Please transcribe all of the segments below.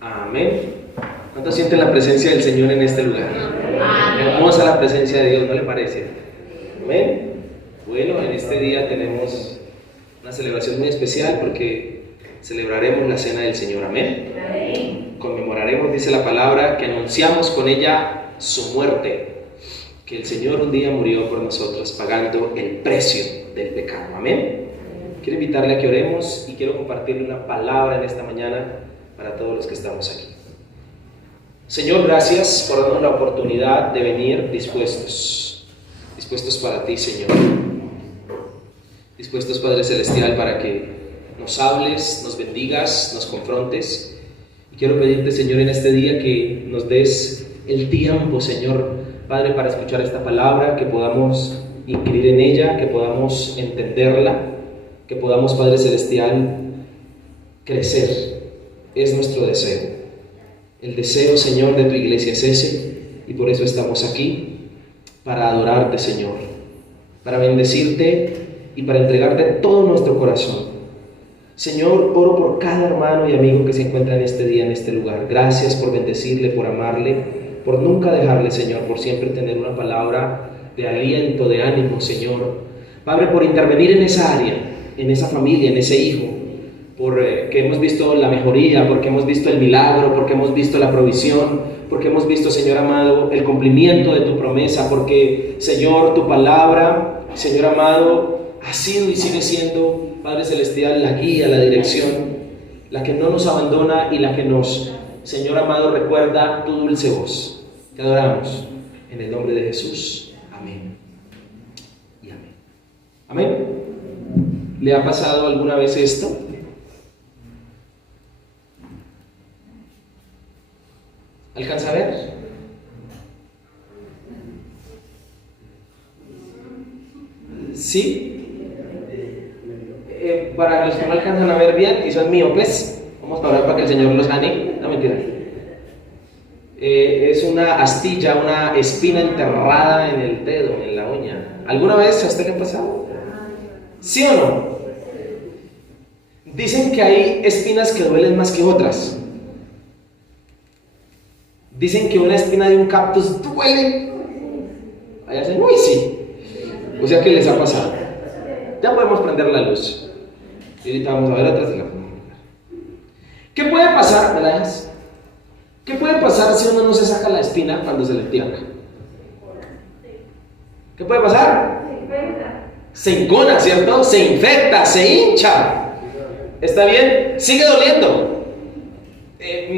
Amén. ¿Cuántos sienten la presencia del Señor en este lugar? Hermosa la presencia de Dios, ¿no le parece? Amén. Bueno, en este día tenemos una celebración muy especial porque celebraremos la cena del Señor. Amén. Conmemoraremos, dice la palabra, que anunciamos con ella su muerte, que el Señor un día murió por nosotros pagando el precio del pecado. Amén. Quiero invitarle a que oremos y quiero compartirle una palabra en esta mañana para todos los que estamos aquí. Señor, gracias por darnos la oportunidad de venir dispuestos para ti, Señor. Dispuestos, Padre Celestial, para que nos hables, nos bendigas, nos confrontes. Y quiero pedirte, Señor, en este día que nos des el tiempo, Señor, Padre, para escuchar esta palabra, que podamos inquirir en ella, que podamos entenderla, que podamos, Padre Celestial, crecer. Es nuestro deseo. El deseo, Señor, de tu iglesia es ese, y por eso estamos aquí, para adorarte, Señor, para bendecirte y para entregarte todo nuestro corazón. Señor, oro por cada hermano y amigo que se encuentra en este día, en este lugar. Gracias por bendecirle, por amarle, por nunca dejarle, Señor, por siempre tener una palabra de aliento, de ánimo, Señor. Padre, por intervenir en esa área, en esa familia, en ese hijo, porque hemos visto la mejoría, porque hemos visto el milagro, porque hemos visto la provisión, porque hemos visto, Señor amado, el cumplimiento de tu promesa, porque, Señor, tu palabra, Señor amado, ha sido y sigue siendo, Padre Celestial, la guía, la dirección, la que no nos abandona y la que nos, Señor amado, recuerda tu dulce voz. Te adoramos en el nombre de Jesús. Amén y amén. Amén. ¿Le ha pasado alguna vez esto? ¿Alcanza a ver? ¿Sí? Para los que no alcanzan a ver bien y son míopes, vamos a orar para que el Señor los sane. No, mentira. Es una astilla, una espina enterrada en el dedo, en la uña. ¿Alguna vez a usted le ha pasado? ¿Sí o no? Dicen que hay espinas que duelen más que otras. Dicen que una espina de un cactus duele. Allá dicen, uy, sí. O sea que les ha pasado. Ya podemos prender la luz. Y ahorita vamos a ver otras de la forma. ¿Qué puede pasar? ¿Me la dejas? ¿Qué puede pasar si uno no se saca la espina cuando se le entierra? ¿Qué puede pasar? Se encona, ¿cierto? Se infecta, se hincha. ¿Está bien? Sigue doliendo.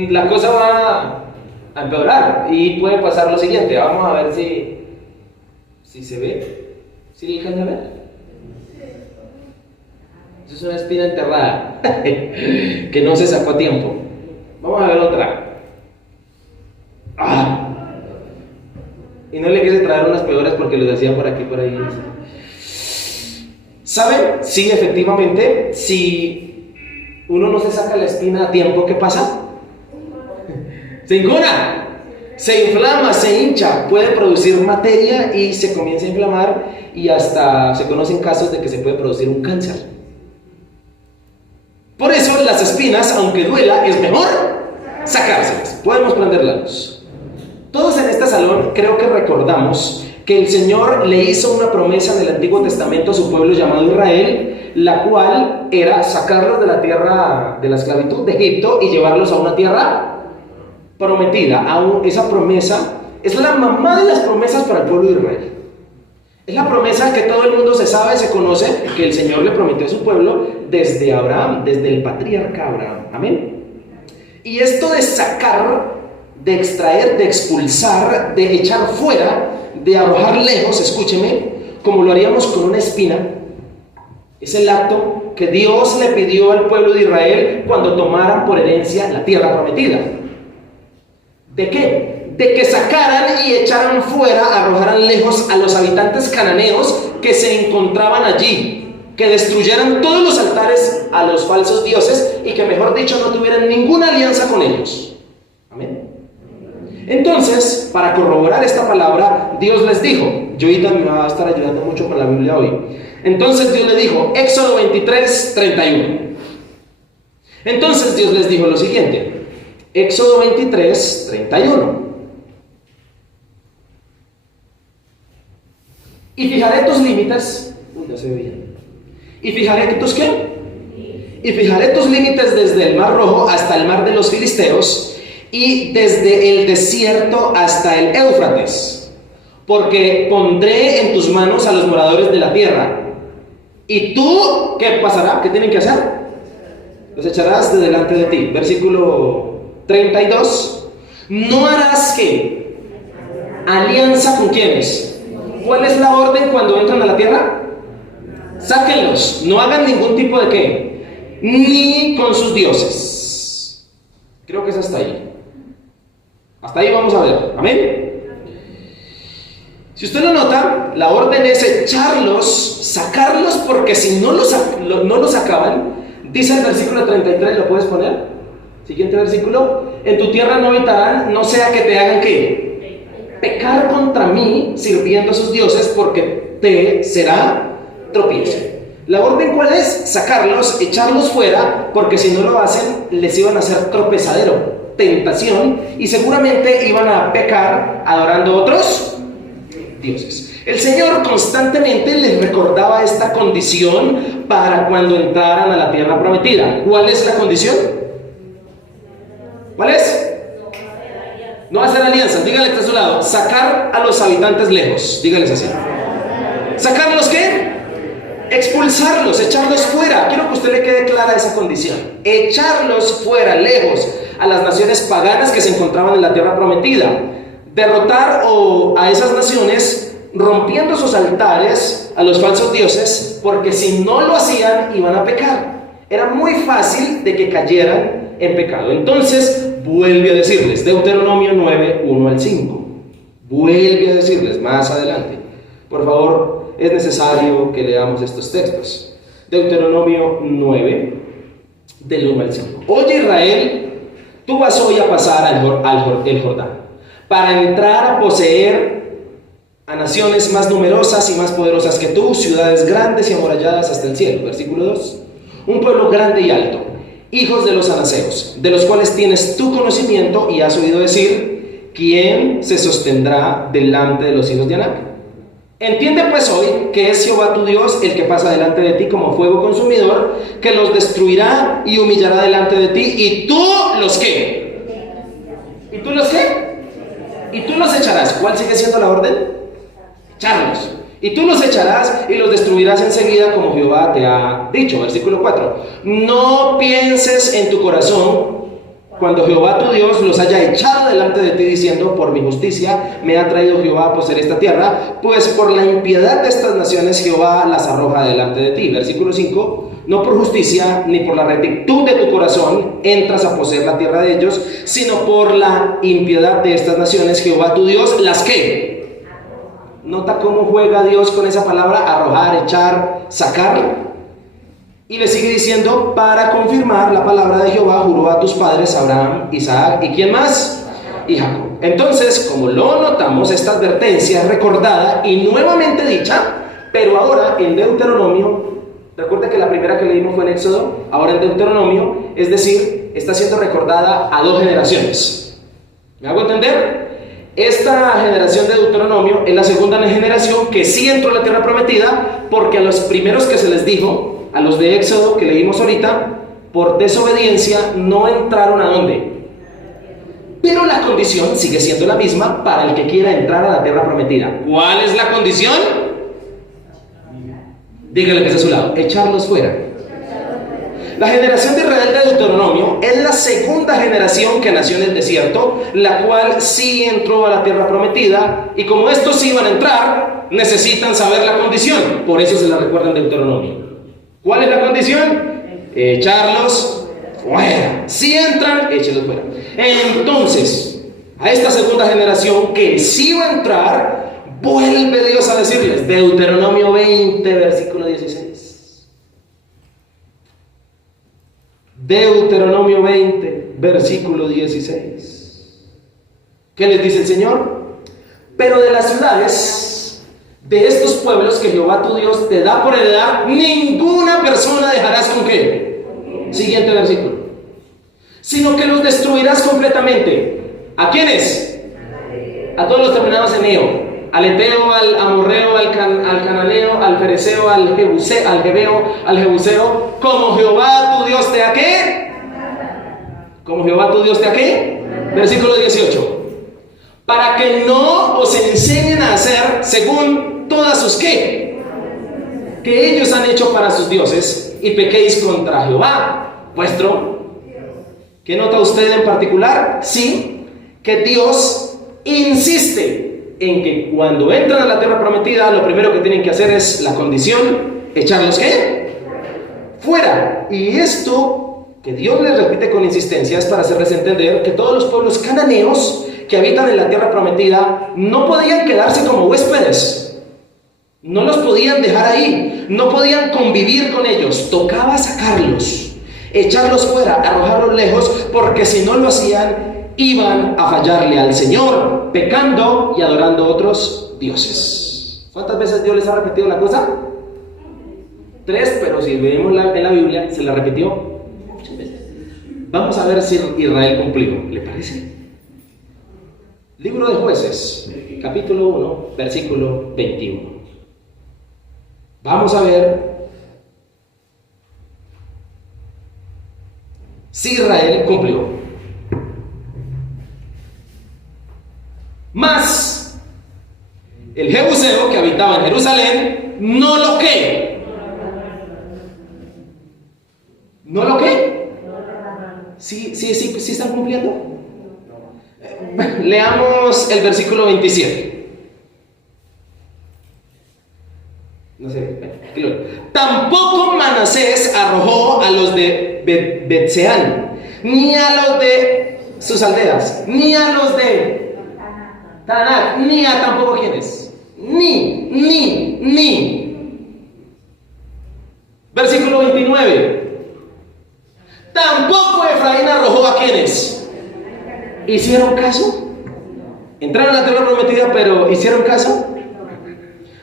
La cosa va a empeorar y puede pasar lo siguiente. Vamos a ver si se ve. ¿Sí le alcanza a ver? Eso es una espina enterrada que no se sacó a tiempo. Vamos a ver otra. Y no le quise traer unas peores porque lo decía por aquí, por ahí. ¿Saben? Sí, efectivamente, si uno no se saca la espina a tiempo, ¿qué pasa? Se encona, se inflama, se hincha, puede producir materia y se comienza a inflamar y hasta se conocen casos de que se puede producir un cáncer. Por eso las espinas, aunque duela, es mejor sacárselas. Podemos prender la luz. Todos en este salón creo que recordamos que el Señor le hizo una promesa en el Antiguo Testamento a su pueblo llamado Israel, la cual era sacarlos de la tierra de la esclavitud de Egipto y llevarlos a una tierra prometida. Esa promesa es la mamá de las promesas para el pueblo de Israel. Es la promesa que todo el mundo se sabe, se conoce, que el Señor le prometió a su pueblo desde Abraham, desde el patriarca Abraham. Amén. Y esto de sacar, de extraer, de expulsar, de echar fuera, de arrojar lejos, escúcheme, como lo haríamos con una espina, es el acto que Dios le pidió al pueblo de Israel cuando tomaran por herencia la tierra prometida. ¿De qué? De que sacaran y echaran fuera, arrojaran lejos a los habitantes cananeos que se encontraban allí, que destruyeran todos los altares a los falsos dioses y que, mejor dicho, no tuvieran ninguna alianza con ellos. Amén. Entonces, para corroborar esta palabra, Dios les dijo, yo ahorita me va a estar ayudando mucho con la Biblia hoy. Entonces Dios les dijo, Éxodo 23:31. Entonces Dios les dijo lo siguiente: Éxodo 23, 31. Y fijaré tus límites. Ya se ve bien. Y fijaré tus ¿qué? Y fijaré tus límites desde el mar Rojo hasta el mar de los filisteos y desde el desierto hasta el Éufrates, porque pondré en tus manos a los moradores de la tierra. Y tú, ¿qué pasará? ¿Qué tienen que hacer? Los echarás de delante de ti. Versículo 32. No harás ¿qué? Alianza con ¿quiénes? ¿Cuál es la orden cuando entran a la tierra? Sáquenlos, no hagan ningún tipo de ¿qué? Ni con sus dioses. Creo que es hasta ahí. Hasta ahí vamos a ver, amén. Si usted lo nota, la orden es echarlos, sacarlos, porque si no los acaban, dice el versículo 33, ¿lo puedes poner? Siguiente versículo. En tu tierra no habitarán, no sea que te hagan ¿qué? Pecar contra mí, sirviendo a sus dioses, porque te será tropiezo. ¿La orden cuál es? Sacarlos, echarlos fuera, porque si no lo hacen, les iban a hacer tropezadero, tentación, y seguramente iban a pecar adorando a otros dioses. El Señor constantemente les recordaba esta condición para cuando entraran a la tierra prometida. ¿Cuál es la condición? ¿Cuál es? No hacer alianzas. Dígale que está a su lado. Sacar a los habitantes lejos. Dígales así. ¿Sacarlos qué? Expulsarlos, echarlos fuera. Quiero que a usted le quede clara esa condición. Echarlos fuera, lejos, a las naciones paganas que se encontraban en la tierra prometida. Derrotar a esas naciones rompiendo sus altares a los falsos dioses, porque si no lo hacían iban a pecar. Era muy fácil de que cayeran en pecado. Entonces vuelve a decirles, Deuteronomio 9, 1 al 5. Vuelve a decirles más adelante. Por favor, es necesario que leamos estos textos. Deuteronomio 9, del 1 al 5. Oye Israel, tú vas hoy a pasar el Jordán, para entrar a poseer a naciones más numerosas y más poderosas que tú, ciudades grandes y amuralladas hasta el cielo. Versículo 2. Un pueblo grande y alto, hijos de los anaseos, de los cuales tienes tu conocimiento y has oído decir, ¿quién se sostendrá delante de los hijos de Anac? Entiende pues hoy que es Jehová tu Dios el que pasa delante de ti como fuego consumidor, que los destruirá y humillará delante de ti, y tú los ¿qué? ¿Y tú los qué? Y tú los echarás. ¿Cuál sigue siendo la orden? Echarlos. Y tú los echarás y los destruirás enseguida como Jehová te ha dicho. Versículo 4. No pienses en tu corazón cuando Jehová tu Dios los haya echado delante de ti diciendo, por mi justicia me ha traído Jehová a poseer esta tierra, pues por la impiedad de estas naciones Jehová las arroja delante de ti. Versículo 5. No por justicia ni por la rectitud de tu corazón entras a poseer la tierra de ellos, sino por la impiedad de estas naciones Jehová tu Dios las ¿qué? Nota cómo juega Dios con esa palabra, arrojar, echar, sacar. Y le sigue diciendo, para confirmar la palabra de Jehová, juró a tus padres Abraham, Isaac, ¿y quién más? Y Jacob. Entonces, como lo notamos, esta advertencia es recordada y nuevamente dicha, pero ahora en Deuteronomio. Recuerda que la primera que leímos fue en Éxodo, ahora en Deuteronomio, es decir, está siendo recordada a 2 generaciones. ¿Me hago entender? Esta generación de Deuteronomio es la segunda generación que sí entró a la tierra prometida, porque a los primeros que se les dijo, a los de Éxodo que leímos ahorita, por desobediencia no entraron a ¿dónde? Pero la condición sigue siendo la misma para el que quiera entrar a la tierra prometida. ¿Cuál es la condición? Dígale que es a su lado, echarlos fuera. La generación de Israel de Deuteronomio es la segunda generación que nació en el desierto, la cual sí entró a la tierra prometida, y como estos sí iban a entrar, necesitan saber la condición, por eso se la recuerda en Deuteronomio. ¿Cuál es la condición? Echarlos fuera. Si entran, échenlos fuera. Entonces, a esta segunda generación que sí va a entrar, vuelve Dios a decirles, Deuteronomio 20, versículo 16. Deuteronomio 20, versículo 16. ¿Qué les dice el Señor? Pero de las ciudades de estos pueblos que Jehová tu Dios te da por heredad, ninguna persona dejarás con ¿qué? Siguiente versículo. sino que los destruirás completamente. ¿A quiénes? A todos los terminados en eo, al eteo, al amorreo, al cananeo, al fereceo, al jebeo, al jebuseo, como Jehová tu Dios te ha ¿qué? Como Jehová tu Dios te ha ¿qué? Versículo 18. Para que no os enseñen a hacer según todas sus ¿qué? Que ellos han hecho para sus dioses, y pequéis contra Jehová vuestro. ¿Qué nota usted en particular? Sí, que Dios insiste en que cuando entran a la tierra prometida, lo primero que tienen que hacer es la condición, echarlos ¿qué? Fuera. Y esto que Dios les repite con insistencia es para hacerles entender que todos los pueblos cananeos que habitan en la tierra prometida no podían quedarse como huéspedes. No los podían dejar ahí, no podían convivir con ellos, tocaba sacarlos, echarlos fuera, arrojarlos lejos, porque si no lo hacían, iban a fallarle al Señor, pecando y adorando otros dioses. ¿Cuántas veces Dios les ha repetido la cosa? 3, pero si vemos en la Biblia, se la repitió muchas veces. Vamos a ver si Israel cumplió, ¿le parece? Libro de Jueces, capítulo 1, versículo 21. Vamos a ver si Israel cumplió. Mas el jebuseo que habitaba en Jerusalén no lo ¿qué? ¿No lo qué? ¿Sí están cumpliendo? Leamos el versículo 27. No sé, tampoco Manasés arrojó a los de Betseán, ni a los de sus aldeas, ni a los de Tanak, ni a tampoco quienes, ni. Versículo 29. Tampoco Efraín arrojó a quienes. ¿Hicieron caso? Entraron a la tierra prometida, pero ¿hicieron caso?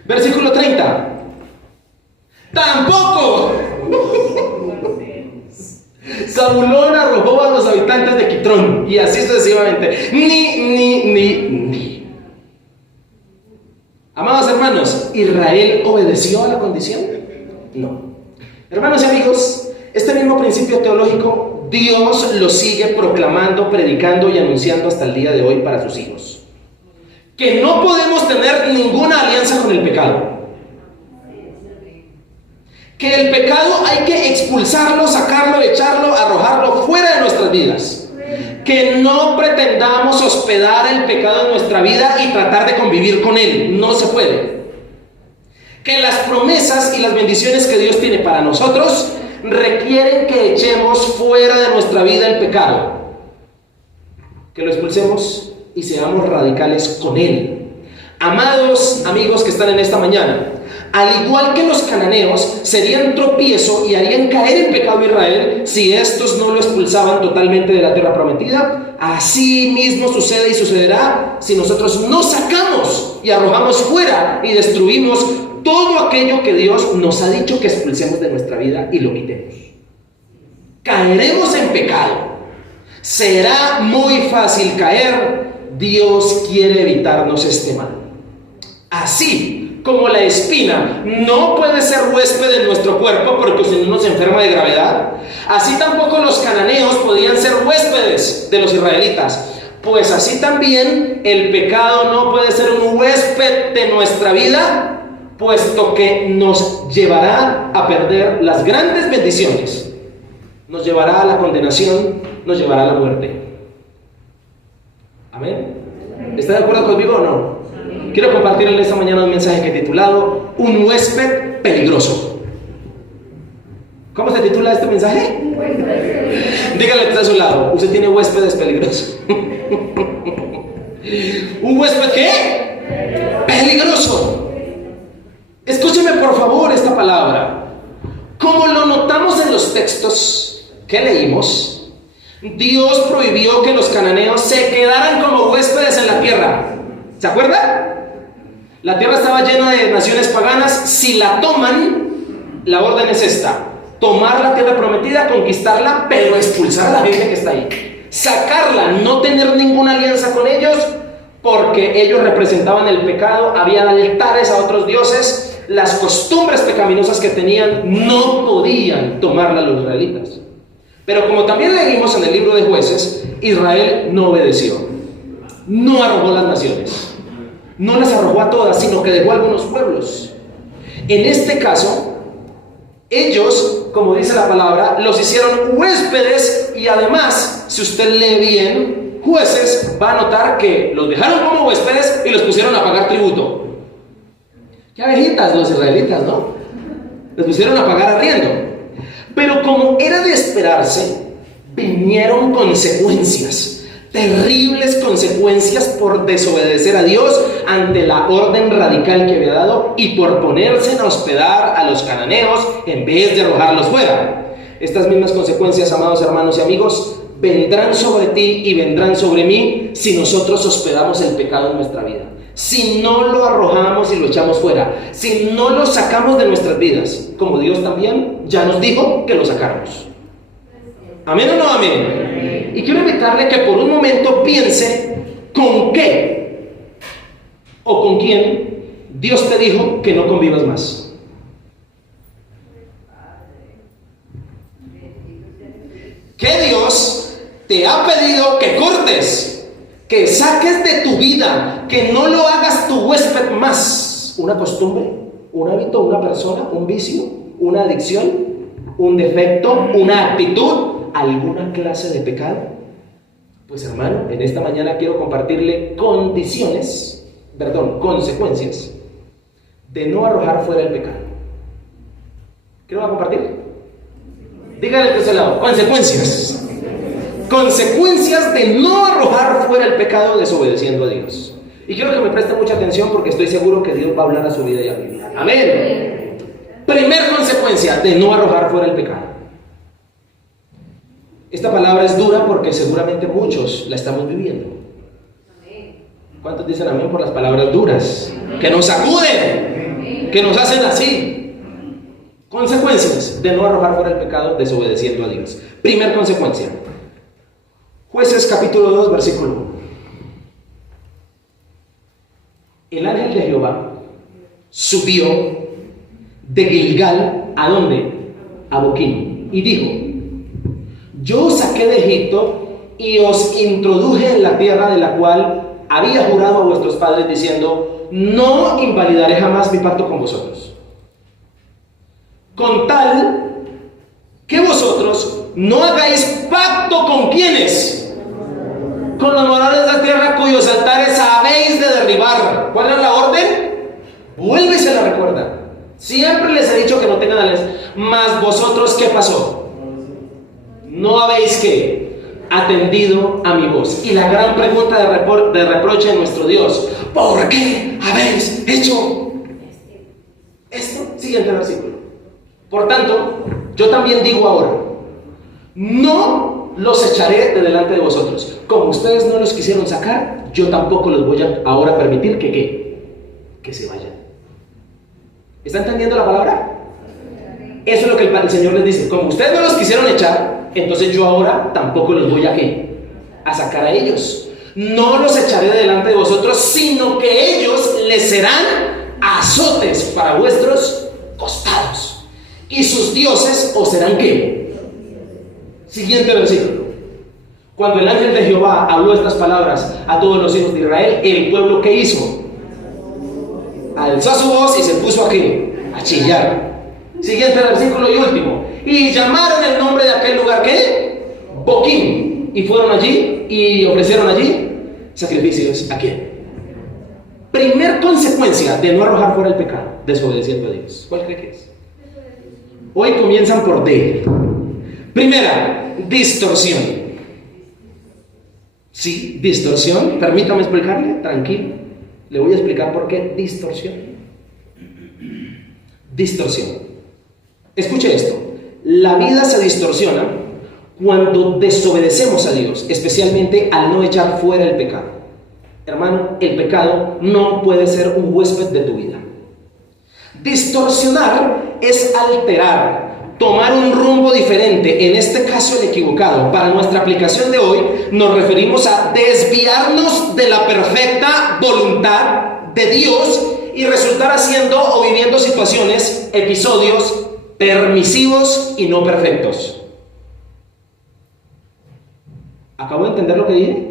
Versículo 30. Tampoco Zabulón arrojó a los habitantes de Quitrón, y así sucesivamente. Ni. Amados hermanos, ¿Israel obedeció a la condición? No. Hermanos y amigos, este mismo principio teológico Dios lo sigue proclamando, predicando y anunciando hasta el día de hoy para sus hijos. Que no podemos tener ninguna alianza con el pecado. Que el pecado hay que expulsarlo, sacarlo, echarlo, arrojarlo fuera de nuestras vidas. Que no pretendamos hospedar el pecado en nuestra vida y tratar de convivir con él. No se puede. Que las promesas y las bendiciones que Dios tiene para nosotros requieren que echemos fuera de nuestra vida el pecado. Que lo expulsemos y seamos radicales con él. Amados amigos que están en esta mañana, al igual que los cananeos, serían tropiezo y harían caer en pecado a Israel si estos no lo expulsaban totalmente de la tierra prometida. Así mismo sucede y sucederá si nosotros no sacamos y arrojamos fuera y destruimos todo aquello que Dios nos ha dicho que expulsemos de nuestra vida y lo quitemos. Caeremos en pecado. Será muy fácil caer. Dios quiere evitarnos este mal. Así como la espina no puede ser huésped en nuestro cuerpo porque si no nos enferma de gravedad, así tampoco los cananeos podían ser huéspedes de los israelitas. Pues así también el pecado no puede ser un huésped de nuestra vida, puesto que nos llevará a perder las grandes bendiciones, nos llevará a la condenación, nos llevará a la muerte. Amén. ¿Está de acuerdo conmigo o no? Quiero compartirles esta mañana un mensaje que he titulado Un huésped peligroso. ¿Cómo se titula este mensaje? Dígale que está a su lado, usted tiene huéspedes peligrosos. ¿Un huésped qué? Peligroso. Escúcheme por favor esta palabra. Como lo notamos en los textos que leímos, Dios prohibió que los cananeos se quedaran como huéspedes en la tierra. ¿Se acuerda? La tierra estaba llena de naciones paganas. Si la toman, la orden es esta: tomar la tierra prometida, conquistarla, pero expulsar a la gente que está ahí. Sacarla, no tener ninguna alianza con ellos, porque ellos representaban el pecado, habían altares a otros dioses, las costumbres pecaminosas que tenían no podían tomarla los israelitas. Pero como también leímos en el libro de Jueces, Israel no obedeció, no arrojó las naciones, no las arrojó a todas, sino que dejó a algunos pueblos. En este caso, ellos, como dice la palabra, los hicieron huéspedes, y además, si usted lee bien Jueces, va a notar que los dejaron como huéspedes y los pusieron a pagar tributo. Qué abejitas los israelitas, ¿no? Los pusieron a pagar arriendo. Pero como era de esperarse, vinieron consecuencias, terribles consecuencias por desobedecer a Dios ante la orden radical que había dado y por ponerse a hospedar a los cananeos en vez de arrojarlos fuera. Estas mismas consecuencias, amados hermanos y amigos, vendrán sobre ti y vendrán sobre mí si nosotros hospedamos el pecado en nuestra vida, si no lo arrojamos y lo echamos fuera, si no lo sacamos de nuestras vidas, como Dios también ya nos dijo que lo sacáramos. ¿Amén o no amén? Y quiero invitarle que por un momento piense con qué o con quién Dios te dijo que no convivas más. ¿Qué Dios te ha pedido que cortes, que saques de tu vida, que no lo hagas tu huésped más? ¿Una costumbre, un hábito, una persona, un vicio, una adicción, un defecto, una actitud, alguna clase de pecado? Pues hermano, en esta mañana quiero compartirle consecuencias de no arrojar fuera el pecado. ¿Qué lo va a compartir? Dígale que es el lado, consecuencias. Consecuencias de no arrojar fuera el pecado desobedeciendo a Dios. Y quiero que me preste mucha atención porque estoy seguro que Dios va a hablar a su vida y a mi vida. Amén. Primer consecuencia de no arrojar fuera el pecado. Esta palabra es dura porque seguramente muchos la estamos viviendo. ¿Cuántos dicen amén por las palabras duras? Que nos sacuden, que nos hacen así. Consecuencias de no arrojar fuera el pecado desobedeciendo a Dios. Primer consecuencia. Jueces capítulo 2, versículo 1. El ángel de Jehová subió de Gilgal, ¿a dónde? A Boquim, y dijo: yo os saqué de Egipto y os introduje en la tierra de la cual había jurado a vuestros padres, diciendo: no invalidaré jamás mi pacto con vosotros, con tal que vosotros no hagáis pacto con ¿quiénes? Con los moradores de la tierra cuyos altares habéis de derribar. ¿Cuál es la orden? Vuelve y se la recuerda. Siempre les he dicho que no tengan alianza. Mas vosotros, ¿qué pasó? No habéis ¿qué? Atendido a mi voz. Y la gran pregunta de reproche de nuestro Dios: ¿por qué habéis hecho esto? Siguiente versículo. Por tanto, yo también digo ahora: no los echaré de delante de vosotros. Como ustedes no los quisieron sacar, yo tampoco los voy a ahora permitir que se vayan. ¿Está entendiendo la palabra? Eso es lo que el Señor les dice. Como ustedes no los quisieron echar, entonces yo ahora tampoco los voy a sacar a ellos. No los echaré de delante de vosotros, sino que ellos les serán azotes para vuestros costados, y sus dioses os serán ¿qué? Siguiente versículo. Cuando el ángel de Jehová habló estas palabras a todos los hijos de Israel, el pueblo ¿qué hizo? Alzó su voz y se puso aquí a chillar. Siguiente versículo y último. Y llamaron el nombre de aquel lugar ¿qué? Boquim. Y fueron allí y ofrecieron allí sacrificios. ¿A quién? Primer consecuencia de no arrojar fuera el pecado, desobedeciendo a Dios. ¿Cuál cree que es? Hoy comienzan por D. Primera, distorsión. Sí, distorsión. Permítame explicarle, tranquilo. Le voy a explicar por qué distorsión. Distorsión. Escuche esto. La vida se distorsiona cuando desobedecemos a Dios, especialmente al no echar fuera el pecado. Hermano, el pecado no puede ser un huésped de tu vida. Distorsionar es alterar, tomar un rumbo diferente, en este caso el equivocado. Para nuestra aplicación de hoy nos referimos a desviarnos de la perfecta voluntad de Dios y resultar haciendo o viviendo situaciones, episodios permisivos y no perfectos. ¿Acabo de entender lo que dije?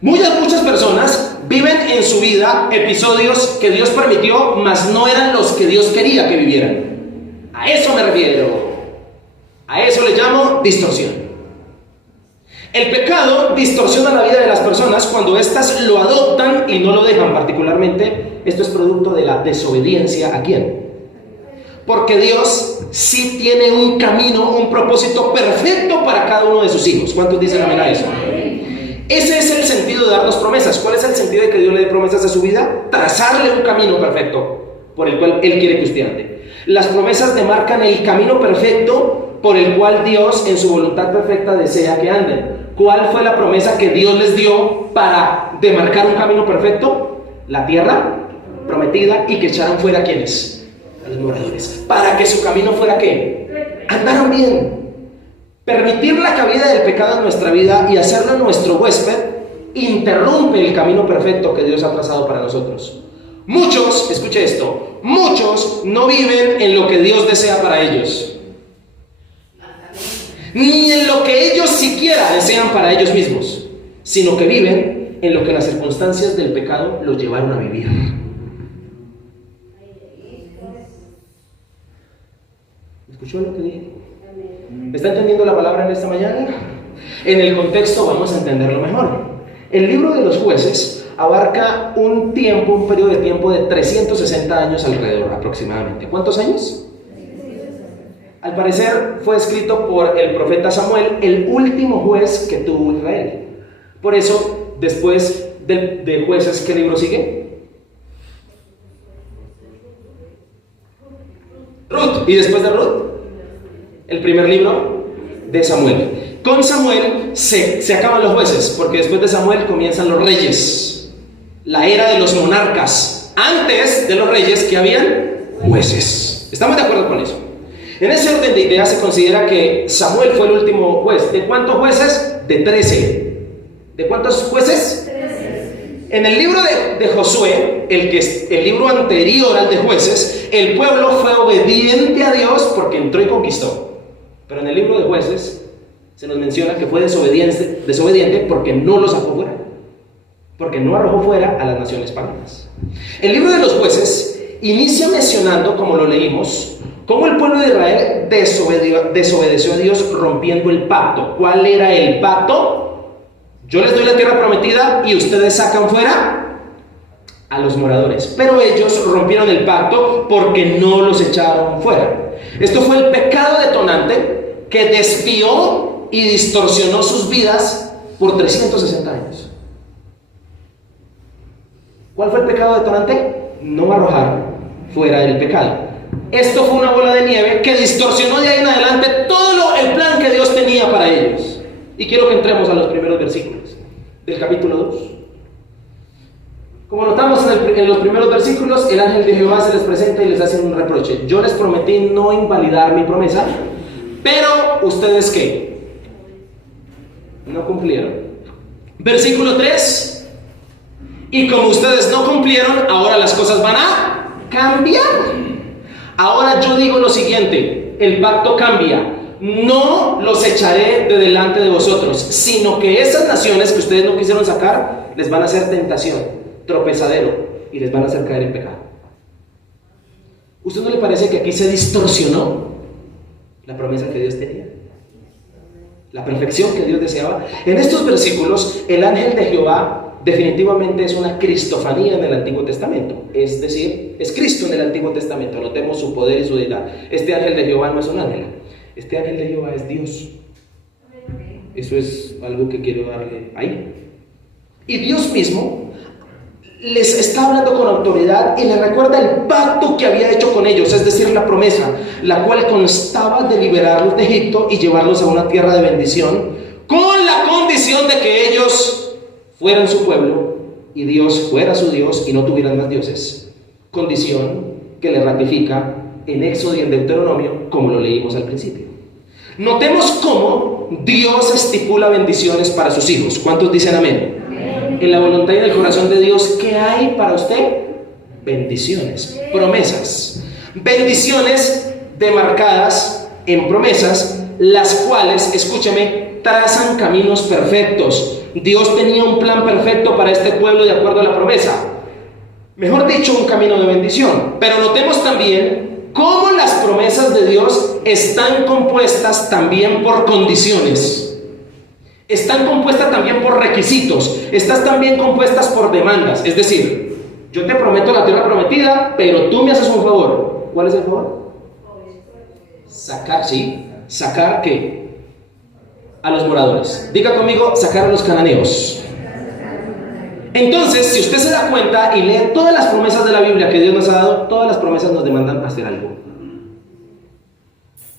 Muchas personas viven en su vida episodios que Dios permitió, mas no eran los que Dios quería que vivieran. A eso me refiero. A eso le llamo distorsión. El pecado distorsiona la vida de las personas cuando éstas lo adoptan y no lo dejan. Particularmente, esto es producto de la desobediencia ¿a quién? Porque Dios sí tiene un camino, un propósito perfecto para cada uno de sus hijos. ¿Cuántos dicen amén a eso? Ese es el sentido de darnos promesas. ¿Cuál es el sentido de que Dios le dé promesas a su vida? Trazarle un camino perfecto por el cual Él quiere que usted ande. Las promesas demarcan el camino perfecto por el cual Dios en su voluntad perfecta desea que anden. ¿Cuál fue la promesa que Dios les dio para demarcar un camino perfecto? La tierra prometida y que echaran fuera ¿a quiénes? A los moradores. Para que su camino fuera ¿qué? Andaran bien. Permitir la cabida del pecado en nuestra vida y hacerlo nuestro huésped interrumpe el camino perfecto que Dios ha trazado para nosotros. Muchos, escuche esto, muchos no viven en lo que Dios desea para ellos, ni en lo que ellos siquiera desean para ellos mismos, sino que viven en lo que las circunstancias del pecado los llevaron a vivir. ¿Escuchó lo que dije? ¿Está entendiendo la palabra en esta mañana? En el contexto vamos a entenderlo mejor. El libro de los Jueces abarca un periodo de tiempo de 360 años alrededor aproximadamente. ¿Cuántos años? Al parecer fue escrito por el profeta Samuel, el último juez que tuvo Israel. Por eso, después de Jueces, ¿qué libro sigue? Ruth. ¿Y después de Ruth? El primer libro de Samuel. Con Samuel se acaban los jueces, porque después de Samuel comienzan los reyes, la era de los monarcas. Antes de los reyes, ¿qué habían? Jueces. ¿Estamos de acuerdo con eso? En ese orden de ideas se considera que Samuel fue el último juez. ¿De cuántos jueces? De 13. ¿De cuántos jueces? 13. En el libro de Josué, el libro anterior al de Jueces, el pueblo fue obediente a Dios porque entró y conquistó. Pero en el libro de Jueces se nos menciona que fue desobediente porque no los sacó fuera, porque no arrojó fuera a las naciones paganas. El libro de los Jueces inicia mencionando, como lo leímos, cómo el pueblo de Israel desobedeció a Dios rompiendo el pacto. ¿Cuál era el pacto? Yo les doy la tierra prometida y ustedes sacan fuera a los moradores. Pero ellos rompieron el pacto porque no los echaron fuera. Esto fue el pecado detonante que desvió y distorsionó sus vidas por 360 años. ¿Cuál fue el pecado detonante? No arrojar fuera el pecado. Esto fue una bola de nieve que distorsionó de ahí en adelante todo el plan que Dios tenía para ellos. Y quiero que entremos a los primeros versículos del capítulo 2. Como notamos en los primeros versículos, el ángel de Jehová se les presenta y les hace un reproche. Yo les prometí no invalidar mi promesa, pero ¿ustedes qué? No cumplieron. Versículo 3. Y como ustedes no cumplieron, ahora las cosas van a cambiar. Ahora yo digo lo siguiente: el pacto cambia. No los echaré de delante de vosotros, sino que esas naciones que ustedes no quisieron sacar les van a hacer tentación, tropezadero, y les van a hacer caer en pecado. ¿Usted no le parece que aquí se distorsionó la promesa que Dios tenía? La perfección que Dios deseaba. En estos versículos, el ángel de Jehová definitivamente es una cristofanía en el Antiguo Testamento. Es decir, es Cristo en el Antiguo Testamento. Notemos su poder y su deidad. Este ángel de Jehová no es un ángel. Este ángel de Jehová es Dios. Eso es algo que quiero darle ahí. Y Dios mismo les está hablando con autoridad y les recuerda el pacto que había hecho con ellos, es decir, la promesa, la cual constaba de liberarlos de Egipto y llevarlos a una tierra de bendición, con la condición de que ellos fueran su pueblo y Dios fuera su Dios y no tuvieran más dioses. Condición que le ratifica en Éxodo y en Deuteronomio, como lo leímos al principio. Notemos cómo Dios estipula bendiciones para sus hijos. ¿Cuántos dicen amén? Amén. En la voluntad y en el corazón de Dios, ¿qué hay para usted? Bendiciones, promesas. Bendiciones demarcadas en promesas, las cuales, escúcheme, trazan caminos perfectos. Dios tenía un plan perfecto para este pueblo de acuerdo a la promesa. Mejor dicho, un camino de bendición. Pero notemos también cómo las promesas de Dios están compuestas también por condiciones. Están compuestas también por requisitos. Están también compuestas por demandas. Es decir, yo te prometo la tierra prometida, pero tú me haces un favor. ¿Cuál es el favor? Sacar, ¿sí? ¿Sacar qué? A los moradores. Diga conmigo, sacar a los cananeos. Entonces, si usted se da cuenta y lee todas las promesas de la Biblia que Dios nos ha dado, todas las promesas nos demandan hacer algo.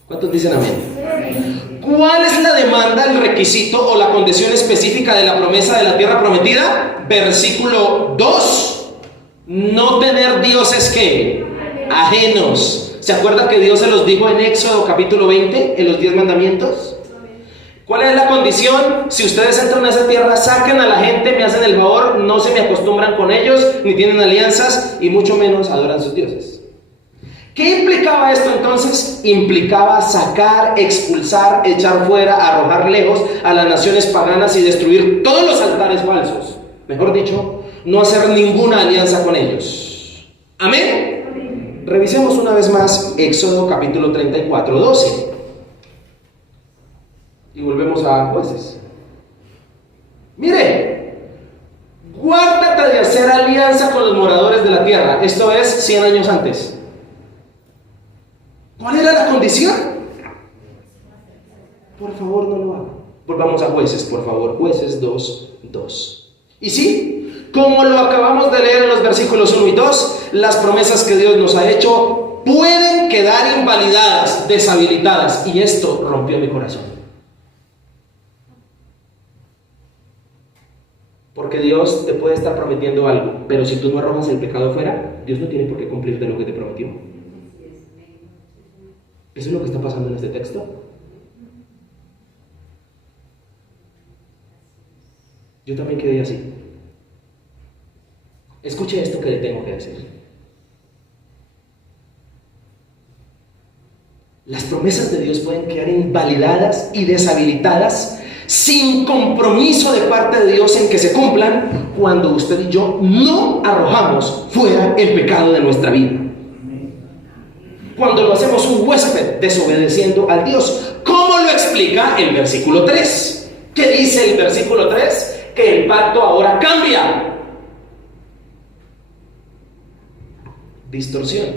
¿Cuántos dicen amén? ¿Cuál es la demanda, el requisito o la condición específica de la promesa de la tierra prometida? Versículo 2. No tener dioses que ajenos. ¿Se acuerda que Dios se los dijo en Éxodo capítulo 20, en los 10 mandamientos? ¿Cuál es la condición? Si ustedes entran a esa tierra, saquen a la gente, me hacen el favor, no se me acostumbran con ellos, ni tienen alianzas, y mucho menos adoran sus dioses. ¿Qué implicaba esto entonces? Implicaba sacar, expulsar, echar fuera, arrojar lejos a las naciones paganas y destruir todos los altares falsos. Mejor dicho, no hacer ninguna alianza con ellos. ¿Amén? Amén. Revisemos una vez más Éxodo capítulo 34, 12. Y volvemos a Jueces. Mire, guárdate de hacer alianza con los moradores de la tierra. Esto es 100 años antes. ¿Cuál era la condición? Por favor, no lo haga. Volvamos a Jueces, por favor. Jueces 2, 2. Y sí, como lo acabamos de leer en los versículos 1 y 2, las promesas que Dios nos ha hecho pueden quedar invalidadas, deshabilitadas. Y esto rompió mi corazón. Porque Dios te puede estar prometiendo algo, pero si tú no arrojas el pecado fuera, Dios no tiene por qué cumplirte lo que te prometió. ¿Eso es lo que está pasando en este texto? Yo también quedé así. Escuche esto que le tengo que decir. Las promesas de Dios pueden quedar invalidadas y deshabilitadas sin compromiso de parte de Dios en que se cumplan cuando usted y yo no arrojamos fuera el pecado de nuestra vida. Cuando lo hacemos un huésped desobedeciendo al Dios. ¿Cómo lo explica el versículo 3? ¿Qué dice el versículo 3? Que el pacto ahora cambia. Distorsión.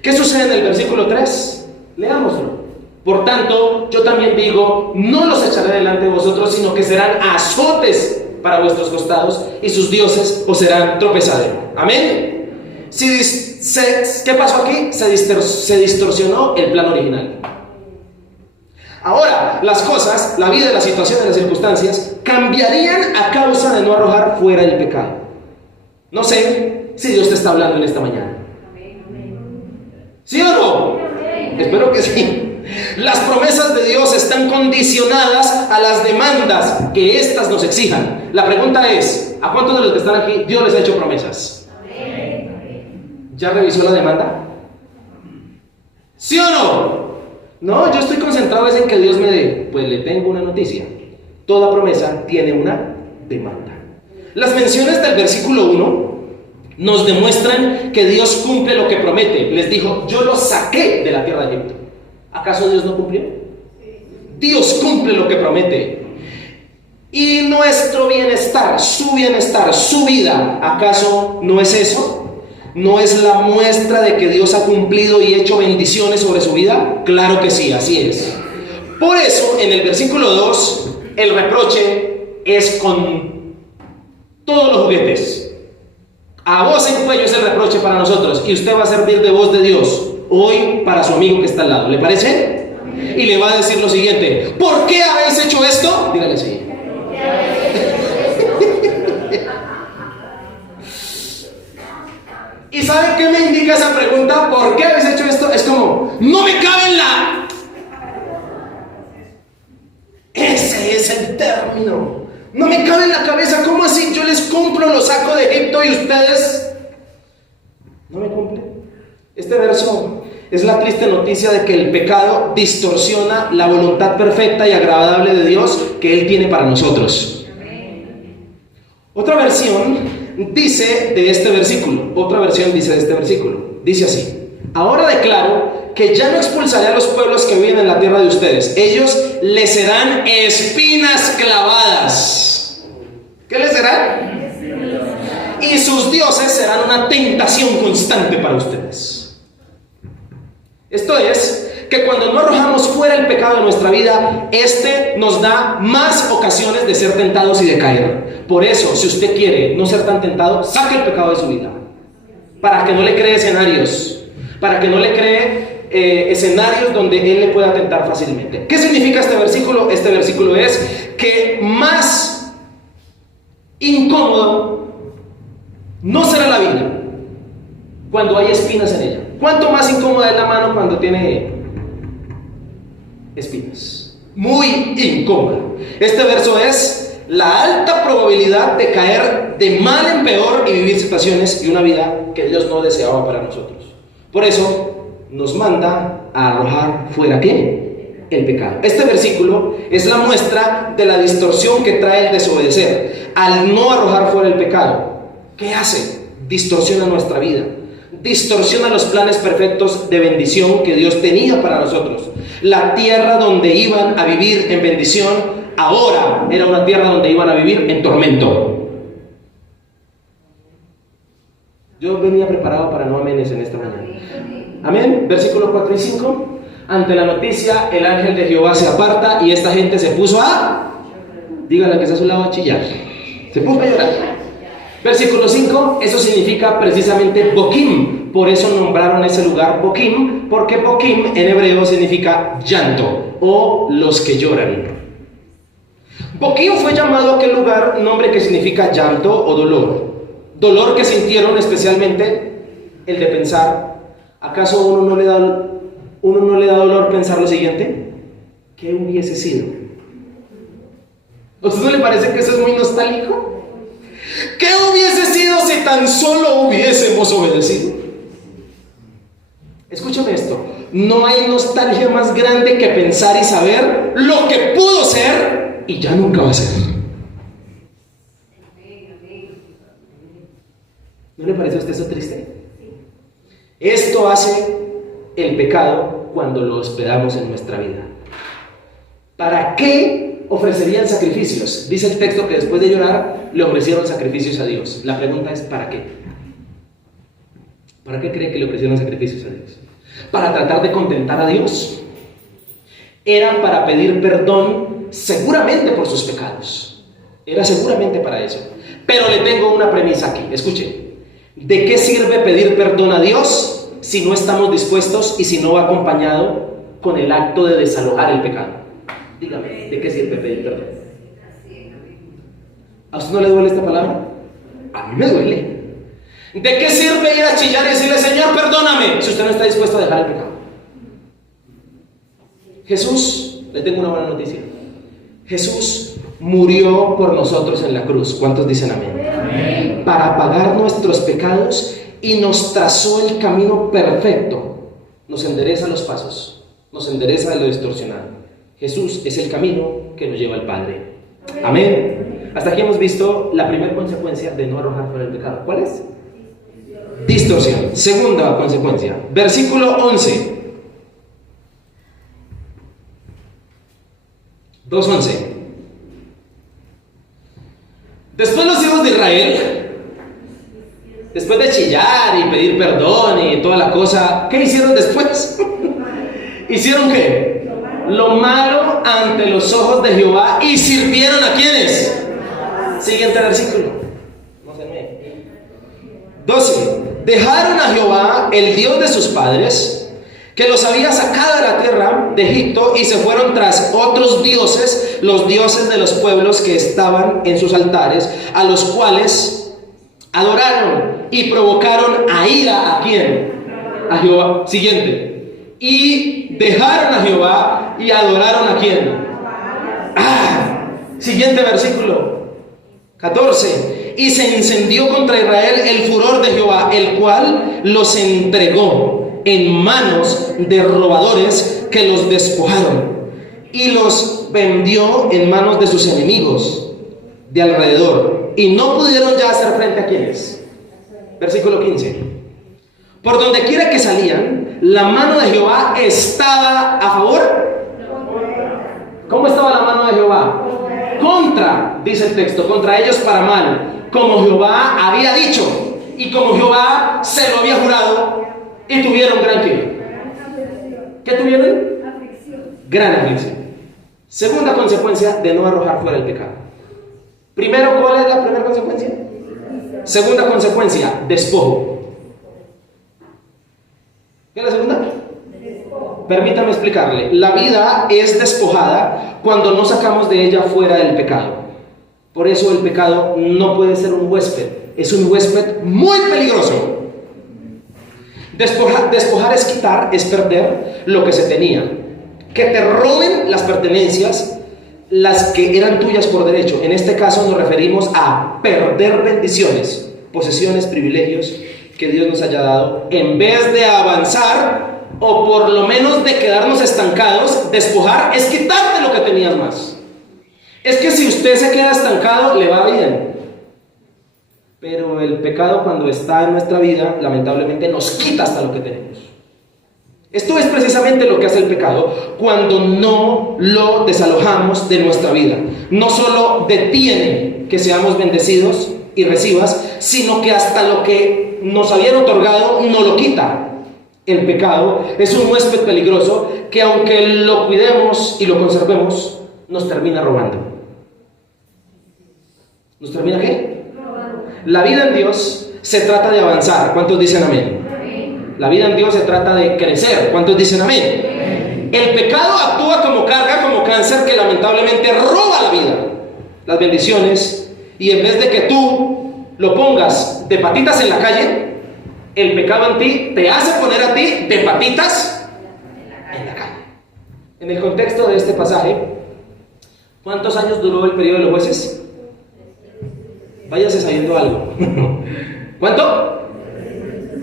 ¿Qué sucede en el versículo 3? Leámoslo. Por tanto, yo también digo, no los echaré delante de vosotros, sino que serán azotes para vuestros costados, y sus dioses os serán tropezadero. Amén. ¿Qué pasó aquí? Se distorsionó el plan original. Ahora, las cosas, la vida, las situaciones, las circunstancias cambiarían a causa de no arrojar fuera el pecado. No sé si Dios te está hablando en esta mañana. ¿Sí o no? Espero que sí. Las promesas de Dios están condicionadas a las demandas que éstas nos exijan. La pregunta es, ¿a cuántos de los que están aquí Dios les ha hecho promesas? ¿Ya revisó la demanda? ¿Sí o no? No, yo estoy concentrado en que Dios me dé. Pues le tengo una noticia. Toda promesa tiene una demanda. Las menciones del versículo 1 nos demuestran que Dios cumple lo que promete. Les dijo, yo los saqué de la tierra de Egipto. ¿Acaso Dios no cumplió? Dios cumple lo que promete. Y nuestro bienestar, su vida, ¿acaso no es eso? ¿No es la muestra de que Dios ha cumplido y hecho bendiciones sobre su vida? Claro que sí, así es. Por eso, en el versículo 2, el reproche es con todos los juguetes. A voz en cuello es el reproche para nosotros, y usted va a servir de voz de Dios hoy para su amigo que está al lado. ¿Le parece? Y le va a decir lo siguiente: ¿por qué habéis hecho esto? Dígale así. ¿Y sabe qué me indica esa pregunta? ¿Por qué habéis hecho esto? Es como no me cabe en la... Ese es el término. No me cabe en la cabeza. ¿Cómo así? Yo les compro, los saco de Egipto y ustedes no me cumplen. Este verso es la triste noticia de que el pecado distorsiona la voluntad perfecta y agradable de Dios que Él tiene para nosotros. Otra versión dice de este versículo, dice así: ahora declaro que ya no expulsaré a los pueblos que viven en la tierra de ustedes. Ellos les serán espinas clavadas. ¿Qué les serán? Y sus dioses serán una tentación constante para ustedes. Esto es, que cuando no arrojamos fuera el pecado de nuestra vida, este nos da más ocasiones de ser tentados y de caer. Por eso, si usted quiere no ser tan tentado, saque el pecado de su vida, para que no le cree escenarios, para que no le cree escenarios donde Él le pueda tentar fácilmente. ¿Qué significa este versículo? Este versículo es que más incómodo no será la vida cuando hay espinas en ella. ¿Cuánto más incómoda es la mano cuando tiene espinas? Muy incómoda. Este verso es la alta probabilidad de caer de mal en peor y vivir situaciones y una vida que Dios no deseaba para nosotros. Por eso nos manda a arrojar fuera ¿qué? El pecado. Este versículo es la muestra de la distorsión que trae el desobedecer. Al no arrojar fuera el pecado, ¿qué hace? Distorsiona nuestra vida, distorsiona los planes perfectos de bendición que Dios tenía para nosotros. La tierra donde iban a vivir en bendición, ahora era una tierra donde iban a vivir en tormento. Yo venía preparado para no amenes en esta mañana. Amén. Versículos 4 y 5. Ante la noticia, el ángel de Jehová se aparta y esta gente se puso a... Dígale que está a su lado, a chillar. Se puso a llorar. Versículo 5, eso significa precisamente Boquim. Por eso nombraron ese lugar Boquim, porque Boquim en hebreo significa llanto o los que lloran. Boquim fue llamado a aquel lugar, nombre que significa llanto o dolor. Dolor que sintieron especialmente el de pensar, ¿acaso uno no le da dolor pensar lo siguiente? ¿Qué hubiese sido? ¿A usted no le parece que eso es muy nostálgico? ¿Qué hubiese sido si tan solo hubiésemos obedecido? Escúchame esto, no hay nostalgia más grande que pensar y saber lo que pudo ser y ya nunca va a ser. ¿No le parece a usted eso triste? Esto hace el pecado cuando lo hospedamos en nuestra vida. ¿Para qué ofrecerían sacrificios? Dice el texto que después de llorar le ofrecieron sacrificios a Dios. La pregunta es ¿para qué? ¿Para qué cree que le ofrecieron sacrificios a Dios? ¿Para tratar de contentar a Dios? Eran para pedir perdón seguramente por sus pecados. Era seguramente para eso. Pero le tengo una premisa aquí, escuche. ¿De qué sirve pedir perdón a Dios si no estamos dispuestos y si no va acompañado con el acto de desalojar el pecado? Dígame, ¿de qué sirve pedir perdón? ¿A usted no le duele esta palabra? A mí me duele. ¿De qué sirve ir a chillar y decirle, Señor, perdóname, si usted no está dispuesto a dejar el pecado? Jesús, le tengo una buena noticia. Jesús murió por nosotros en la cruz. ¿Cuántos dicen amén? Amén. Para pagar nuestros pecados y nos trazó el camino perfecto. Nos endereza los pasos, nos endereza de lo distorsionado. Jesús es el camino que nos lleva al Padre. Amén. Hasta aquí hemos visto la primera consecuencia de no arrojar fuera el pecado. ¿Cuál es? Distorsión. Segunda consecuencia, versículo 11. 2:11. Después los hijos de Israel, después de chillar y pedir perdón y toda la cosa, ¿qué hicieron después? ¿Hicieron qué? Lo malo ante los ojos de Jehová y sirvieron a ¿quiénes? Siguiente versículo. No se me... 12. Dejaron a Jehová, el Dios de sus padres, que los había sacado de la tierra de Egipto, y se fueron tras otros dioses, los dioses de los pueblos que estaban en sus altares, a los cuales adoraron y provocaron a ira ¿a quién? A Jehová. Siguiente. y dejaron a Jehová y adoraron ¿a quién? Siguiente versículo 14. Y se encendió contra Israel el furor de Jehová, el cual los entregó en manos de robadores que los despojaron, y los vendió en manos de sus enemigos de alrededor, y no pudieron ya hacer frente a quienes. Versículo 15. Por donde quiera que salían, la mano de Jehová estaba a favor. ¿Cómo estaba la mano de Jehová? Contra, dice el texto, contra ellos para mal, como Jehová había dicho, y como Jehová se lo había jurado, y tuvieron gran ¿qué? ¿Qué tuvieron? Gran aflicción. Segunda consecuencia de no arrojar fuera el pecado. Primero, ¿cuál es la primera consecuencia? Segunda consecuencia, despojo. ¿Qué es la segunda? Permítame explicarle. La vida es despojada cuando no sacamos de ella fuera el pecado. Por eso el pecado no puede ser un huésped. Es un huésped muy peligroso. Despojar es quitar, es perder lo que se tenía. Que te roben las pertenencias, las que eran tuyas por derecho. En este caso nos referimos a perder bendiciones, posesiones, privilegios que Dios nos haya dado. En vez de avanzar, o por lo menos de quedarnos estancados, despojar es quitarte lo que tenías más. Es que si usted se queda estancado, le va bien. Pero el pecado, cuando está en nuestra vida, lamentablemente nos quita hasta lo que tenemos. Esto es precisamente lo que hace el pecado cuando no lo desalojamos de nuestra vida. No solo detiene que seamos bendecidos y recibas, sino que hasta lo que nos habían otorgado no lo quita. El pecado es un huésped peligroso que, aunque lo cuidemos y lo conservemos, nos termina robando. ¿Nos termina qué? La vida en Dios se trata de avanzar. ¿Cuántos dicen amén? La vida en Dios se trata de crecer. ¿Cuántos dicen amén? El pecado actúa como carga, como cáncer que lamentablemente roba la vida, las bendiciones, y en vez de que tú lo pongas de patitas en la calle, el pecado en ti te hace poner a ti de patitas en la calle. En el contexto de este pasaje, ¿cuántos años duró el periodo de los jueces? Váyase sabiendo algo. ¿Cuánto?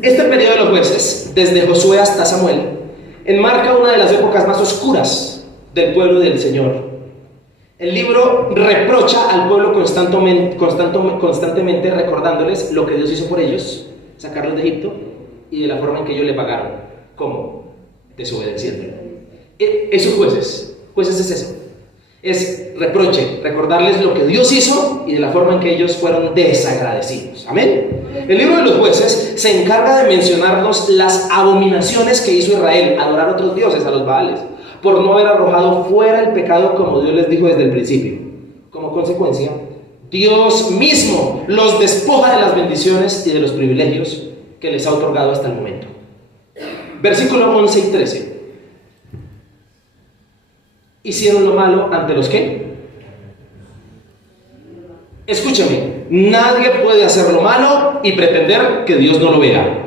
Este periodo de los jueces, desde Josué hasta Samuel, enmarca una de las épocas más oscuras del pueblo del Señor. El libro reprocha al pueblo constantemente recordándoles lo que Dios hizo por ellos, sacarlos de Egipto, y de la forma en que ellos le pagaron. ¿Cómo? Desobedeciendo. Esos jueces es eso. Es reproche, recordarles lo que Dios hizo y de la forma en que ellos fueron desagradecidos. Amén. El libro de los jueces se encarga de mencionarnos las abominaciones que hizo Israel, adorar a otros dioses, a los Baales, por no haber arrojado fuera el pecado como Dios les dijo desde el principio. Como consecuencia, Dios mismo los despoja de las bendiciones y de los privilegios que les ha otorgado hasta el momento. Versículos 11 y 13. ¿Hicieron lo malo ante los qué? Escúchame, nadie puede hacer lo malo y pretender que Dios no lo vea.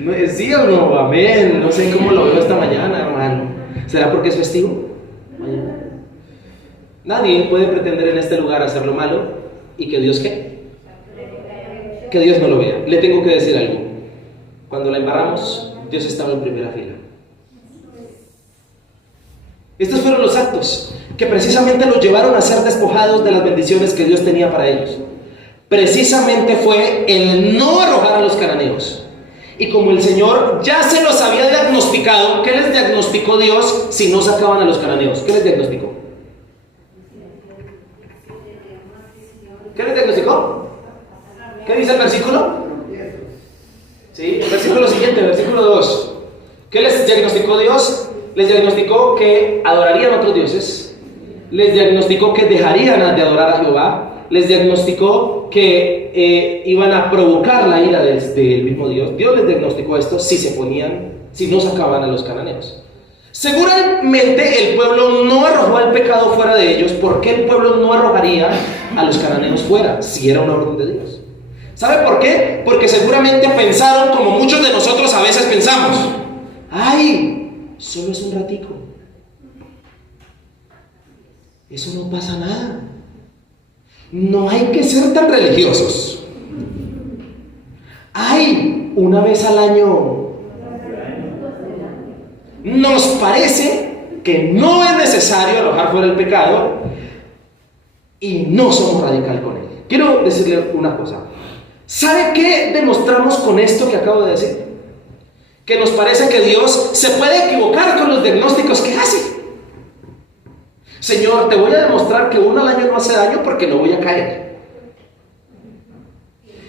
¿No es sí o no? Amén. No sé cómo lo veo esta mañana, hermano. ¿Será porque es festivo? Nadie puede pretender en este lugar hacer lo malo y que Dios ¿qué? Que Dios no lo vea. Le tengo que decir algo. Cuando la embarramos, Dios estaba en primera fila. Estos fueron los actos que precisamente los llevaron a ser despojados de las bendiciones que Dios tenía para ellos. Precisamente fue el no arrojar a los cananeos. Y como el Señor ya se los había diagnosticado, ¿qué les diagnosticó Dios si no sacaban a los cananeos? ¿Qué les diagnosticó? ¿Qué les diagnosticó? ¿Qué dice el versículo? Sí, el versículo siguiente, versículo 2. ¿Qué les diagnosticó Dios? Les diagnosticó que adorarían a otros dioses. Les diagnosticó que dejarían de adorar a Jehová. Les diagnosticó que iban a provocar la ira del mismo Dios. Dios les diagnosticó esto si no sacaban a los cananeos. Seguramente el pueblo no arrojó el pecado fuera de ellos. ¿Por qué el pueblo no arrojaría a los cananeos fuera si era una orden de Dios? ¿Sabe por qué? Porque seguramente pensaron como muchos de nosotros a veces pensamos. ¡Ay! Solo es un ratico. Eso no pasa nada. No hay que ser tan religiosos. ¡Ay! Una vez al año. Nos parece que no es necesario arrojar fuera el pecado y no somos radical con él. Quiero decirle una cosa. ¿Sabe qué demostramos con esto que acabo de decir? Que nos parece que Dios se puede equivocar con los diagnósticos que hace. Señor, te voy a demostrar que uno al año no hace daño porque no voy a caer.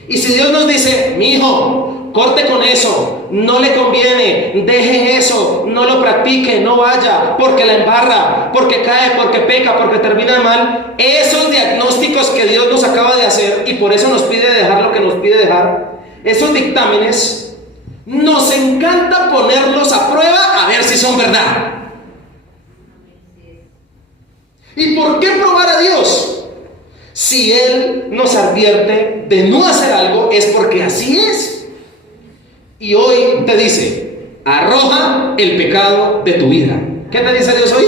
Y si Dios nos dice, mi hijo, corte con eso, no le conviene, deje eso, no lo practique, no vaya, porque la embarra, porque cae, porque peca, porque termina mal. Esos diagnósticos que Dios nos acaba de hacer y por eso nos pide dejar lo que nos pide dejar, esos dictámenes, nos encanta ponerlos a prueba a ver si son verdad. ¿Y por qué probar a Dios? Si Él nos advierte de no hacer algo, es porque así es. Y hoy te dice, arroja el pecado de tu vida. ¿Qué te dice Dios hoy?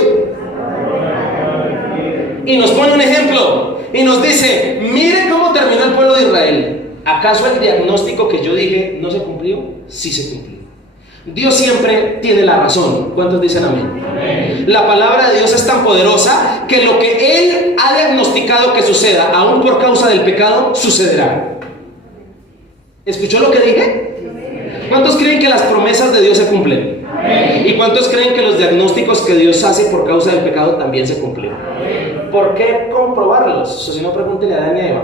Y nos pone un ejemplo. Y nos dice, mire cómo terminó el pueblo de Israel. ¿Acaso el diagnóstico que yo dije no se cumplió? Sí se cumplió. Dios siempre tiene la razón. ¿Cuántos dicen amén? Amén. La palabra de Dios es tan poderosa que lo que Él ha diagnosticado que suceda, aún por causa del pecado, sucederá. ¿Escuchó lo que dije? ¿Cuántos creen que las promesas de Dios se cumplen? Amén. ¿Y cuántos creen que los diagnósticos que Dios hace por causa del pecado también se cumplen? Amén. ¿Por qué comprobarlos? O si no, pregúntele a Adán y a Eva,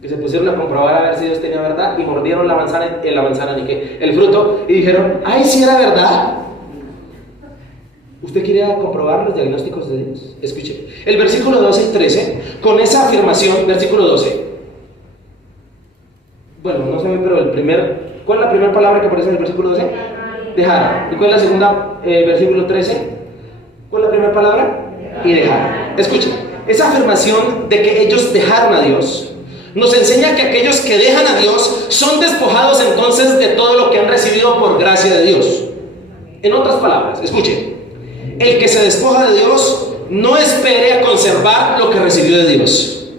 que se pusieron a comprobar a ver si Dios tenía verdad y mordieron la manzana el fruto y dijeron, ay, si era verdad. ¿Usted quiere comprobar los diagnósticos de Dios? Escuche, el versículo 12 y 13, con esa afirmación, versículo 12. Bueno, no se ve, pero ¿cuál es la primera palabra que aparece en el versículo 12? Dejar. ¿Y cuál es la segunda, versículo 13? ¿Cuál es la primera palabra? Y dejar. Escuche, esa afirmación de que ellos dejaron a Dios nos enseña que aquellos que dejan a Dios son despojados entonces de todo lo que han recibido por gracia de Dios. En otras palabras, escuche, el que se despoja de Dios no espere a conservar lo que recibió de Dios.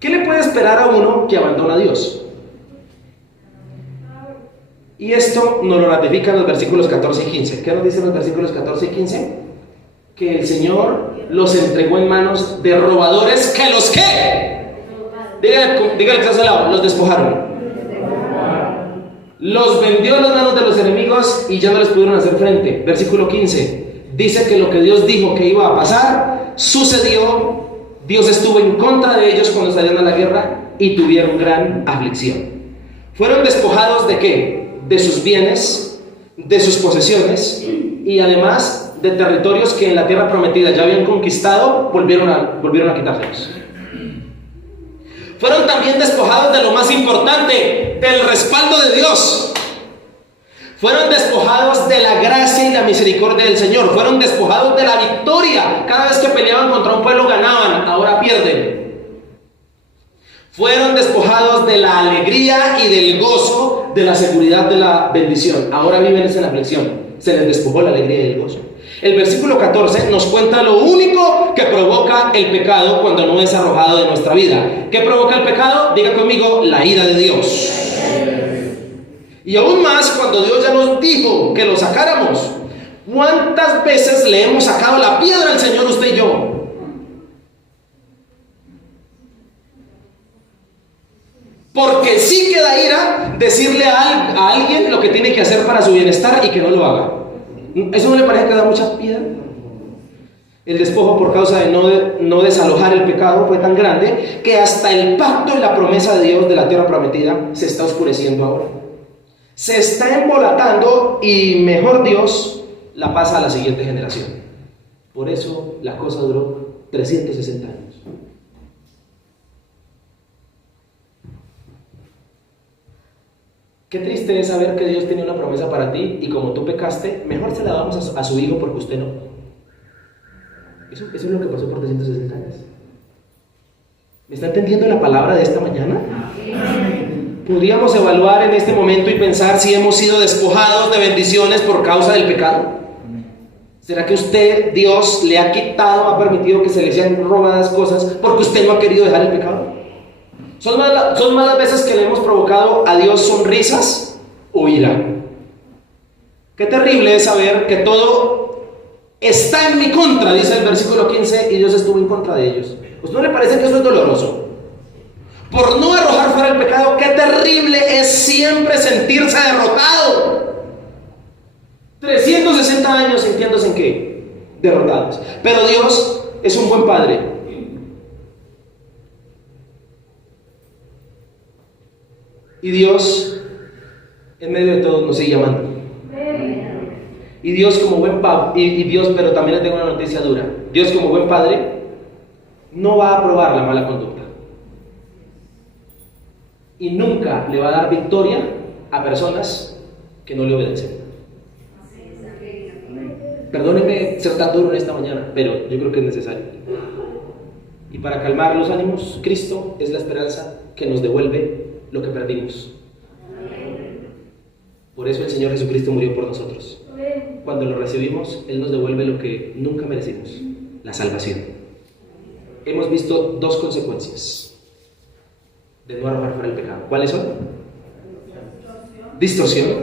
¿Qué le puede esperar a uno que abandona a Dios? Y esto nos lo ratifican los versículos 14 y 15. ¿Qué nos dicen los versículos 14 y 15? Que el Señor los entregó en manos de robadores que los ¿qué? Dígale que está a su lado, los despojaron. Los vendió en las manos de los enemigos y ya no les pudieron hacer frente. Versículo 15 dice que lo que Dios dijo que iba a pasar sucedió. Dios estuvo en contra de ellos cuando salieron a la guerra y tuvieron gran aflicción. Fueron despojados ¿de qué? De sus bienes, de sus posesiones y además de territorios que en la tierra prometida ya habían conquistado, volvieron a quitárselos. Fueron también despojados de lo más importante, del respaldo de Dios. Fueron despojados de la gracia y la misericordia del Señor. Fueron despojados de la victoria. Cada vez que peleaban contra un pueblo ganaban, ahora pierden. Fueron despojados de la alegría y del gozo, de la seguridad de la bendición. Ahora viven en aflicción. Se les despojó la alegría y el gozo. El versículo 14 nos cuenta lo único que provoca el pecado cuando no es arrojado de nuestra vida. ¿Qué provoca el pecado? Diga conmigo, la ira de Dios. Y aún más cuando Dios ya nos dijo que lo sacáramos. ¿Cuántas veces le hemos sacado la piedra al Señor, usted y yo? Porque sí que da ira decirle a alguien lo que tiene que hacer para su bienestar y que no lo haga. ¿Eso no le parece que da mucha piedra? El despojo por causa de no desalojar el pecado fue tan grande que hasta el pacto y la promesa de Dios de la tierra prometida se está oscureciendo ahora. Se está embolatando y mejor Dios la pasa a la siguiente generación. Por eso la cosa duró 360 años. Qué triste es saber que Dios tenía una promesa para ti y como tú pecaste, mejor se la damos a su hijo porque usted no. Eso es lo que pasó por 360 años. ¿Me está entendiendo la palabra de esta mañana? Podríamos evaluar en este momento y pensar si hemos sido despojados de bendiciones por causa del pecado. ¿Será que usted, Dios, le ha quitado, ha permitido que se le sean robadas cosas porque usted no ha querido dejar el pecado? ¿Son más las veces que le hemos provocado a Dios sonrisas o ira? Qué terrible es saber que todo está en mi contra, dice el versículo 15, y Dios estuvo en contra de ellos. ¿A usted no le parece que eso es doloroso? Por no arrojar fuera el pecado, qué terrible es siempre sentirse derrotado. 360 años sintiéndose en qué? Derrotados. Pero Dios es un buen padre. Y Dios, en medio de todo, nos sigue amando. Y Dios como buen padre, y Dios, pero también le tengo una noticia dura. Dios como buen padre no va a aprobar la mala conducta. Y nunca le va a dar victoria a personas que no le obedecen. Perdónenme ser tan duro en esta mañana, pero yo creo que es necesario. Y para calmar los ánimos, Cristo es la esperanza que nos devuelve lo que perdimos. Por eso el Señor Jesucristo murió por nosotros. Cuando lo recibimos, Él nos devuelve lo que nunca merecimos: la salvación. Hemos visto dos consecuencias de no arrojar fuera el pecado. ¿Cuáles son? Distorsión,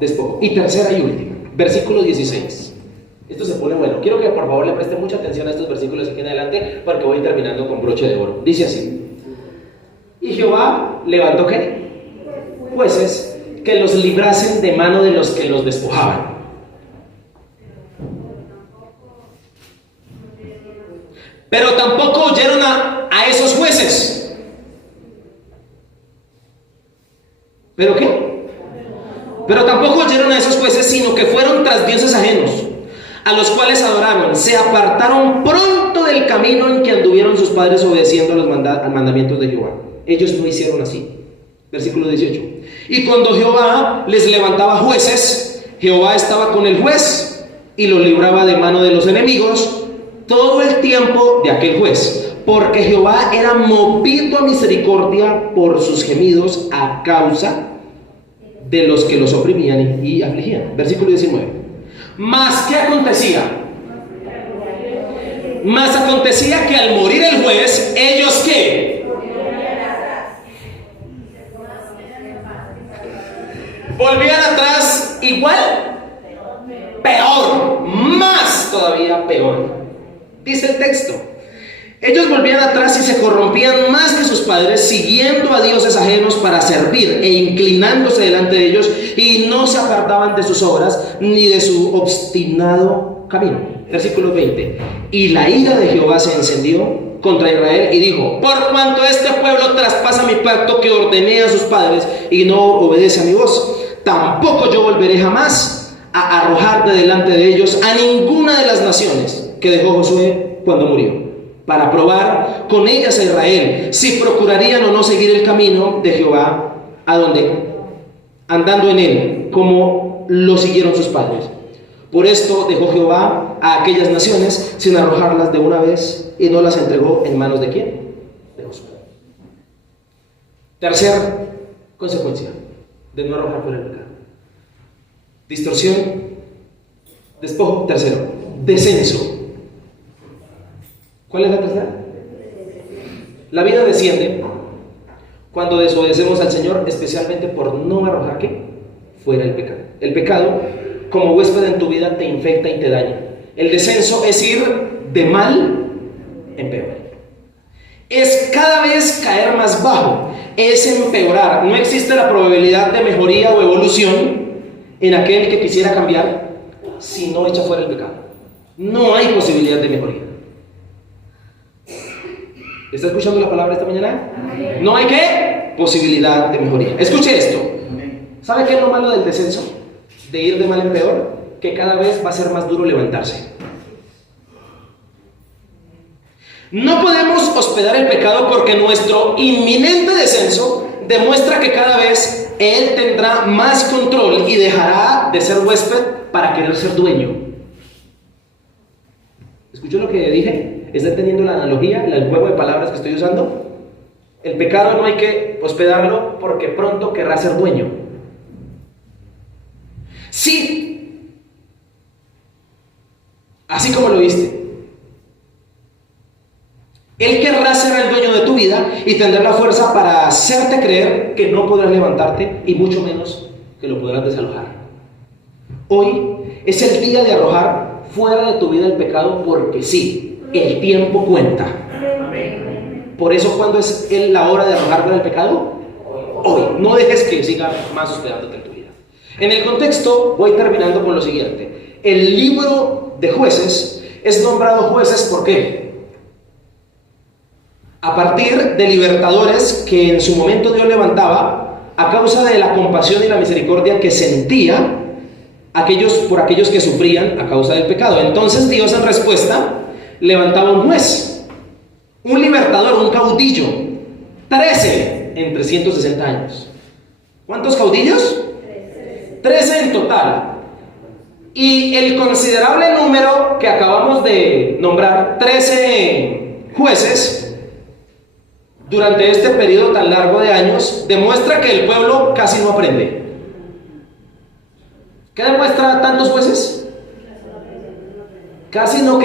despojo. Y tercera y última, versículo 16. Esto se pone bueno. Quiero que por favor le preste mucha atención a estos versículos aquí en adelante, porque voy terminando con broche de oro. Dice así: y Jehová levantó ¿qué? Jueces que los librasen de mano de los que los despojaban. Pero tampoco oyeron a esos jueces. ¿Pero qué? Pero tampoco oyeron a esos jueces, sino que fueron tras dioses ajenos, a los cuales adoraron. Se apartaron pronto del camino en que anduvieron sus padres obedeciendo a los mandamientos de Jehová. Ellos no hicieron así. Versículo 18. Y cuando Jehová les levantaba jueces, Jehová estaba con el juez y los libraba de mano de los enemigos todo el tiempo de aquel juez, porque Jehová era movido a misericordia por sus gemidos a causa de los que los oprimían y afligían. Versículo 19. Mas ¿qué acontecía? Mas acontecía que al morir el juez, ellos ¿qué? Volvían atrás igual, peor, más todavía peor. Dice el texto: ellos volvían atrás y se corrompían más que sus padres, siguiendo a dioses ajenos para servir e inclinándose delante de ellos, y no se apartaban de sus obras ni de su obstinado camino. Versículo 20. Y la ira de Jehová se encendió contra Israel y dijo: por cuanto este pueblo traspasa mi pacto que ordené a sus padres y no obedece a mi voz, tampoco yo volveré jamás a arrojar de delante de ellos a ninguna de las naciones que dejó Josué cuando murió, para probar con ellas a Israel si procurarían o no seguir el camino de Jehová, a donde andando en él, como lo siguieron sus padres. Por esto dejó Jehová a aquellas naciones sin arrojarlas de una vez, y no las entregó en manos de ¿quién? De Josué. Tercera consecuencia de no arrojar fuera el pecado: distorsión, despojo. Tercero, descenso. ¿Cuál es la tercera? La vida desciende cuando desobedecemos al Señor, especialmente por no arrojar ¿qué? Fuera el pecado. El pecado, como huésped en tu vida, te infecta y te daña. El descenso es ir de mal en peor. Es cada vez caer más bajo, es empeorar. No existe la probabilidad de mejoría o evolución en aquel que quisiera cambiar si no echa fuera el pecado. No hay posibilidad de mejoría. ¿Está escuchando la palabra esta mañana? No hay ¿qué? Posibilidad de mejoría. Escuche esto. ¿Sabe qué es lo malo del descenso? De ir de mal en peor, que cada vez va a ser más duro levantarse. No podemos hospedar el pecado porque nuestro inminente descenso demuestra que cada vez él tendrá más control y dejará de ser huésped para querer ser dueño. ¿Escuchó lo que dije? ¿Está entendiendo la analogía, el juego de palabras que estoy usando? El pecado no hay que hospedarlo porque pronto querrá ser dueño. Sí, así como lo viste. Él querrá ser el dueño de tu vida y tendrá la fuerza para hacerte creer que no podrás levantarte y mucho menos que lo podrás desalojar. Hoy es el día de arrojar fuera de tu vida el pecado porque sí, el tiempo cuenta. Por eso, ¿cuándo es la hora de arrojar fuera el pecado? Hoy. No dejes que siga más hospedándote en tu vida. En el contexto, voy terminando con lo siguiente. El libro de Jueces es nombrado Jueces, ¿por qué? A partir de libertadores que en su momento Dios levantaba a causa de la compasión y la misericordia que sentía por aquellos que sufrían a causa del pecado. Entonces Dios, en respuesta, levantaba un juez, un libertador, un caudillo, 13 en 360 años. ¿Cuántos caudillos? 13 en total. Y el considerable número que acabamos de nombrar, 13 jueces, durante este periodo tan largo de años, demuestra que el pueblo casi no aprende. ¿Qué demuestra tantos jueces? Casi no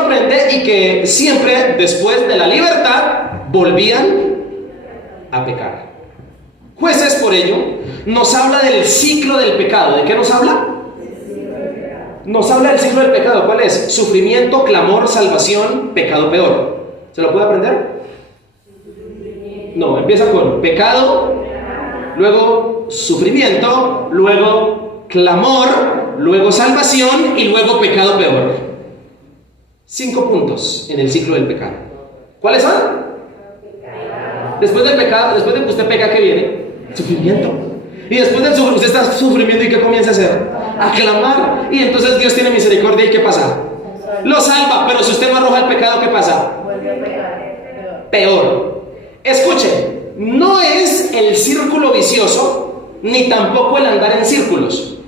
aprende, y que siempre después de la libertad volvían a pecar. Jueces, por ello, nos habla del ciclo del pecado. ¿De qué nos habla? Nos habla del ciclo del pecado. ¿Cuál es? Sufrimiento, clamor, salvación, pecado peor. ¿Se lo puede aprender? No, empieza con pecado, luego sufrimiento, luego clamor, luego salvación y luego pecado peor. 5 puntos en el ciclo del pecado. ¿Cuáles son? Después del pecado, después de que usted peca, ¿qué viene? Sufrimiento. Y después del sufrimiento, usted está sufriendo, ¿y qué comienza a hacer? A clamar. Y entonces Dios tiene misericordia, ¿y qué pasa? Lo salva. Pero si usted no arroja el pecado, ¿qué pasa? Peor. Escuche, no es el círculo vicioso, ni tampoco el andar en círculos.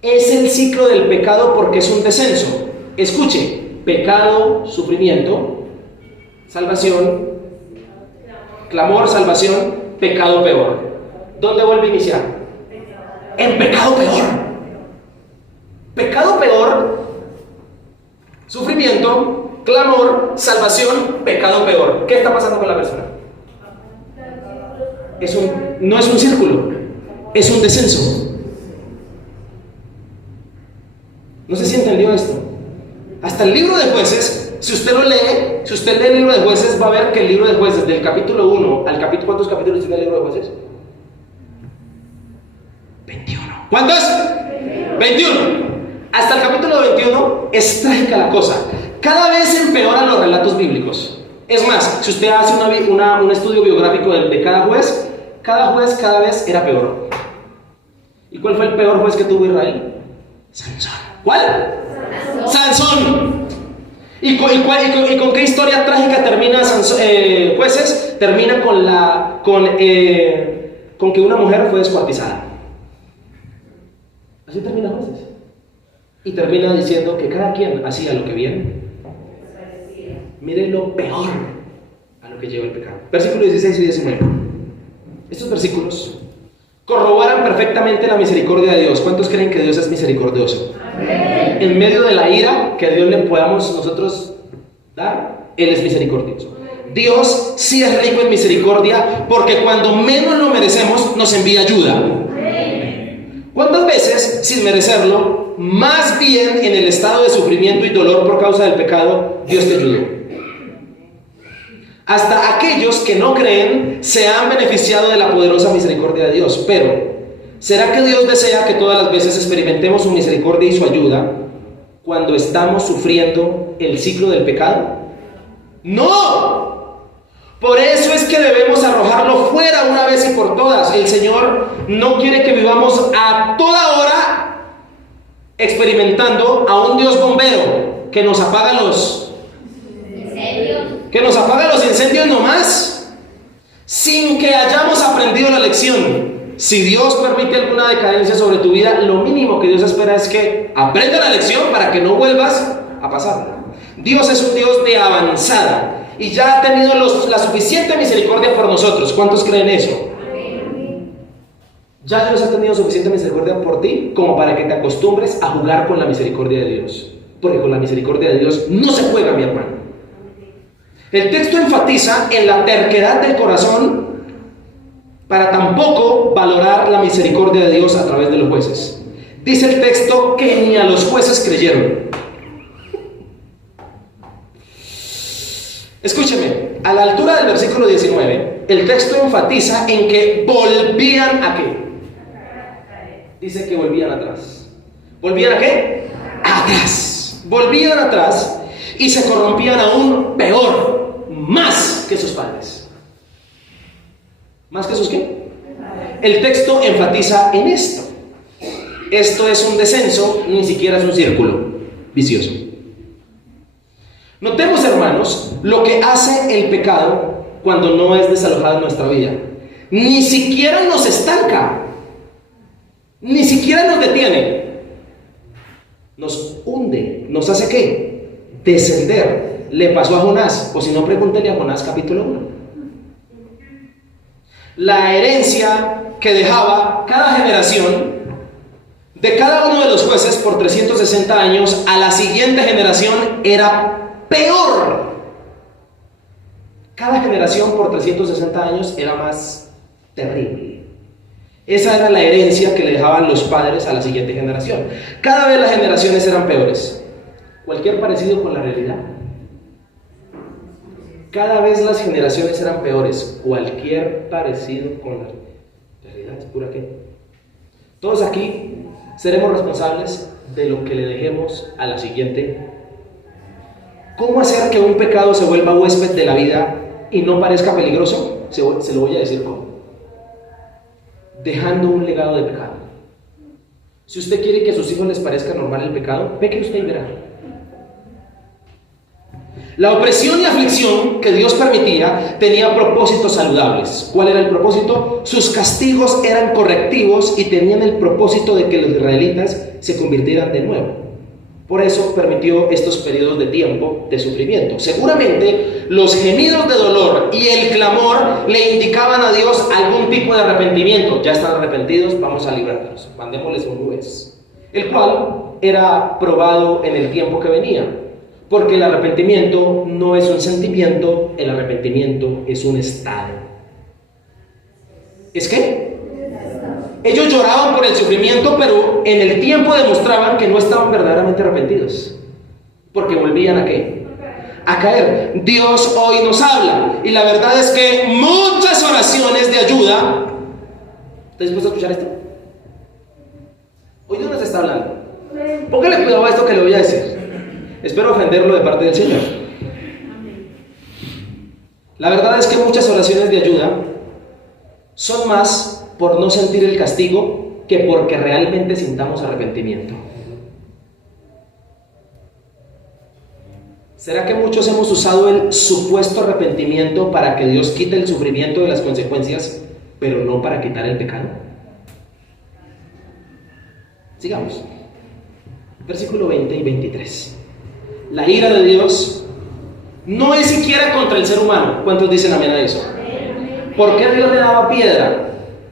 Es el ciclo del pecado porque es un descenso. Escuche, pecado, sufrimiento, salvación, clamor, salvación, pecado peor. ¿Dónde vuelve a iniciar? En pecado peor. Pecado peor, sufrimiento, clamor, salvación, pecado peor. ¿Qué está pasando con la persona? No es un círculo, es un descenso. No sé si entendió esto. Hasta el libro de Jueces, si usted lee el libro de Jueces, va a ver que el libro de Jueces, del capítulo 1 al capítulo, ¿cuántos capítulos tiene el libro de Jueces? 21. ¿Cuántos? 21. Hasta el capítulo 21 es trágica la cosa. Cada vez empeoran los relatos bíblicos. Es más, si usted hace un estudio biográfico de cada juez cada vez era peor. ¿Y cuál fue el peor juez que tuvo Israel? Sansón. ¿Cuál? Sansón. ¿Y con qué historia trágica termina Jueces? Termina con que una mujer fue descuartizada. Así termina Jueces. Y termina diciendo que cada quien hacía lo que bien. Mire lo peor a lo que lleva el pecado. Versículos 16 y 19. Estos versículos corroboran perfectamente la misericordia de Dios. ¿Cuántos creen que Dios es misericordioso? Amén. En medio de la ira que a Dios le podamos nosotros dar, Él es misericordioso. Dios sí es rico en misericordia, porque cuando menos lo merecemos nos envía ayuda. Amén. ¿Cuántas veces, sin merecerlo, más bien en el estado de sufrimiento y dolor por causa del pecado, Dios te ayudó? Hasta aquellos que no creen se han beneficiado de la poderosa misericordia de Dios. Pero, ¿será que Dios desea que todas las veces experimentemos su misericordia y su ayuda cuando estamos sufriendo el ciclo del pecado? ¡No! Por eso es que debemos arrojarlo fuera una vez y por todas. El Señor no quiere que vivamos a toda hora experimentando a un Dios bombero que nos apaga los incendios nomás, sin que hayamos aprendido la lección. Si Dios permite alguna decadencia sobre tu vida, lo mínimo que Dios espera es que aprenda la lección para que no vuelvas a pasarla. Dios es un Dios de avanzada y ya ha tenido la suficiente misericordia por nosotros. ¿Cuántos creen eso? Ya Dios ha tenido suficiente misericordia por ti como para que te acostumbres a jugar con la misericordia de Dios. Porque con la misericordia de Dios no se juega, mi hermano. El texto enfatiza en la terquedad del corazón para tampoco valorar la misericordia de Dios a través de los jueces. Dice el texto que ni a los jueces creyeron. Escúcheme, a la altura del versículo 19, el texto enfatiza en que volvían a qué. Dice que volvían atrás. ¿Volvían a qué? Atrás. Volvían atrás y se corrompían aún peor, más que sus padres. ¿Más que sus qué? El texto enfatiza en esto. Esto es un descenso, ni siquiera es un círculo vicioso. Notemos, hermanos, lo que hace el pecado cuando no es desalojado en nuestra vida. Ni siquiera nos estanca, ni siquiera nos detiene. Nos hunde, nos hace ¿qué? Descender. Le pasó a Jonás, o si no, pregúntele a Jonás capítulo 1. La herencia que dejaba cada generación de cada uno de los jueces por 360 años a la siguiente generación era peor. Cada generación por 360 años era más terrible. Esa era la herencia que le dejaban los padres a la siguiente generación. Cada vez las generaciones eran peores. Cualquier parecido con la realidad. Cada vez las generaciones eran peores. Cualquier parecido con la realidad. ¿Es pura qué? Todos aquí seremos responsables de lo que le dejemos a la siguiente. ¿Cómo hacer que un pecado se vuelva huésped de la vida y no parezca peligroso? Se lo voy a decir cómo. Dejando un legado de pecado. Si usted quiere que a sus hijos les parezca normal el pecado, peque usted y verá. La opresión y aflicción que Dios permitía tenía propósitos saludables. ¿Cuál era el propósito? Sus castigos eran correctivos y tenían el propósito de que los israelitas se convirtieran de nuevo. Por eso permitió estos periodos de tiempo de sufrimiento. Seguramente los gemidos de dolor y el clamor le indicaban a Dios algún tipo de arrepentimiento. Ya están arrepentidos, vamos a librarlos. Mandémosles un juez, el cual era probado en el tiempo que venía. Porque el arrepentimiento no es un sentimiento, el arrepentimiento es un estado. ¿Es qué? Ellos lloraban por el sufrimiento, pero en el tiempo demostraban que no estaban verdaderamente arrepentidos. Porque volvían a ¿qué? A caer. Dios hoy nos habla. Y la verdad es que muchas oraciones de ayuda. ¿Estás dispuesto a escuchar esto? Hoy Dios nos está hablando. Póngale cuidado a esto que le voy a decir. Espero ofenderlo de parte del Señor. La verdad es que muchas oraciones de ayuda son más por no sentir el castigo que porque realmente sintamos arrepentimiento. ¿Será que muchos hemos usado el supuesto arrepentimiento para que Dios quite el sufrimiento de las consecuencias, pero no para quitar el pecado? Sigamos. Versículo 20 y 23. La ira de Dios no es siquiera contra el ser humano. ¿Cuántos dicen amén a eso? ¿Por qué Dios le daba piedra?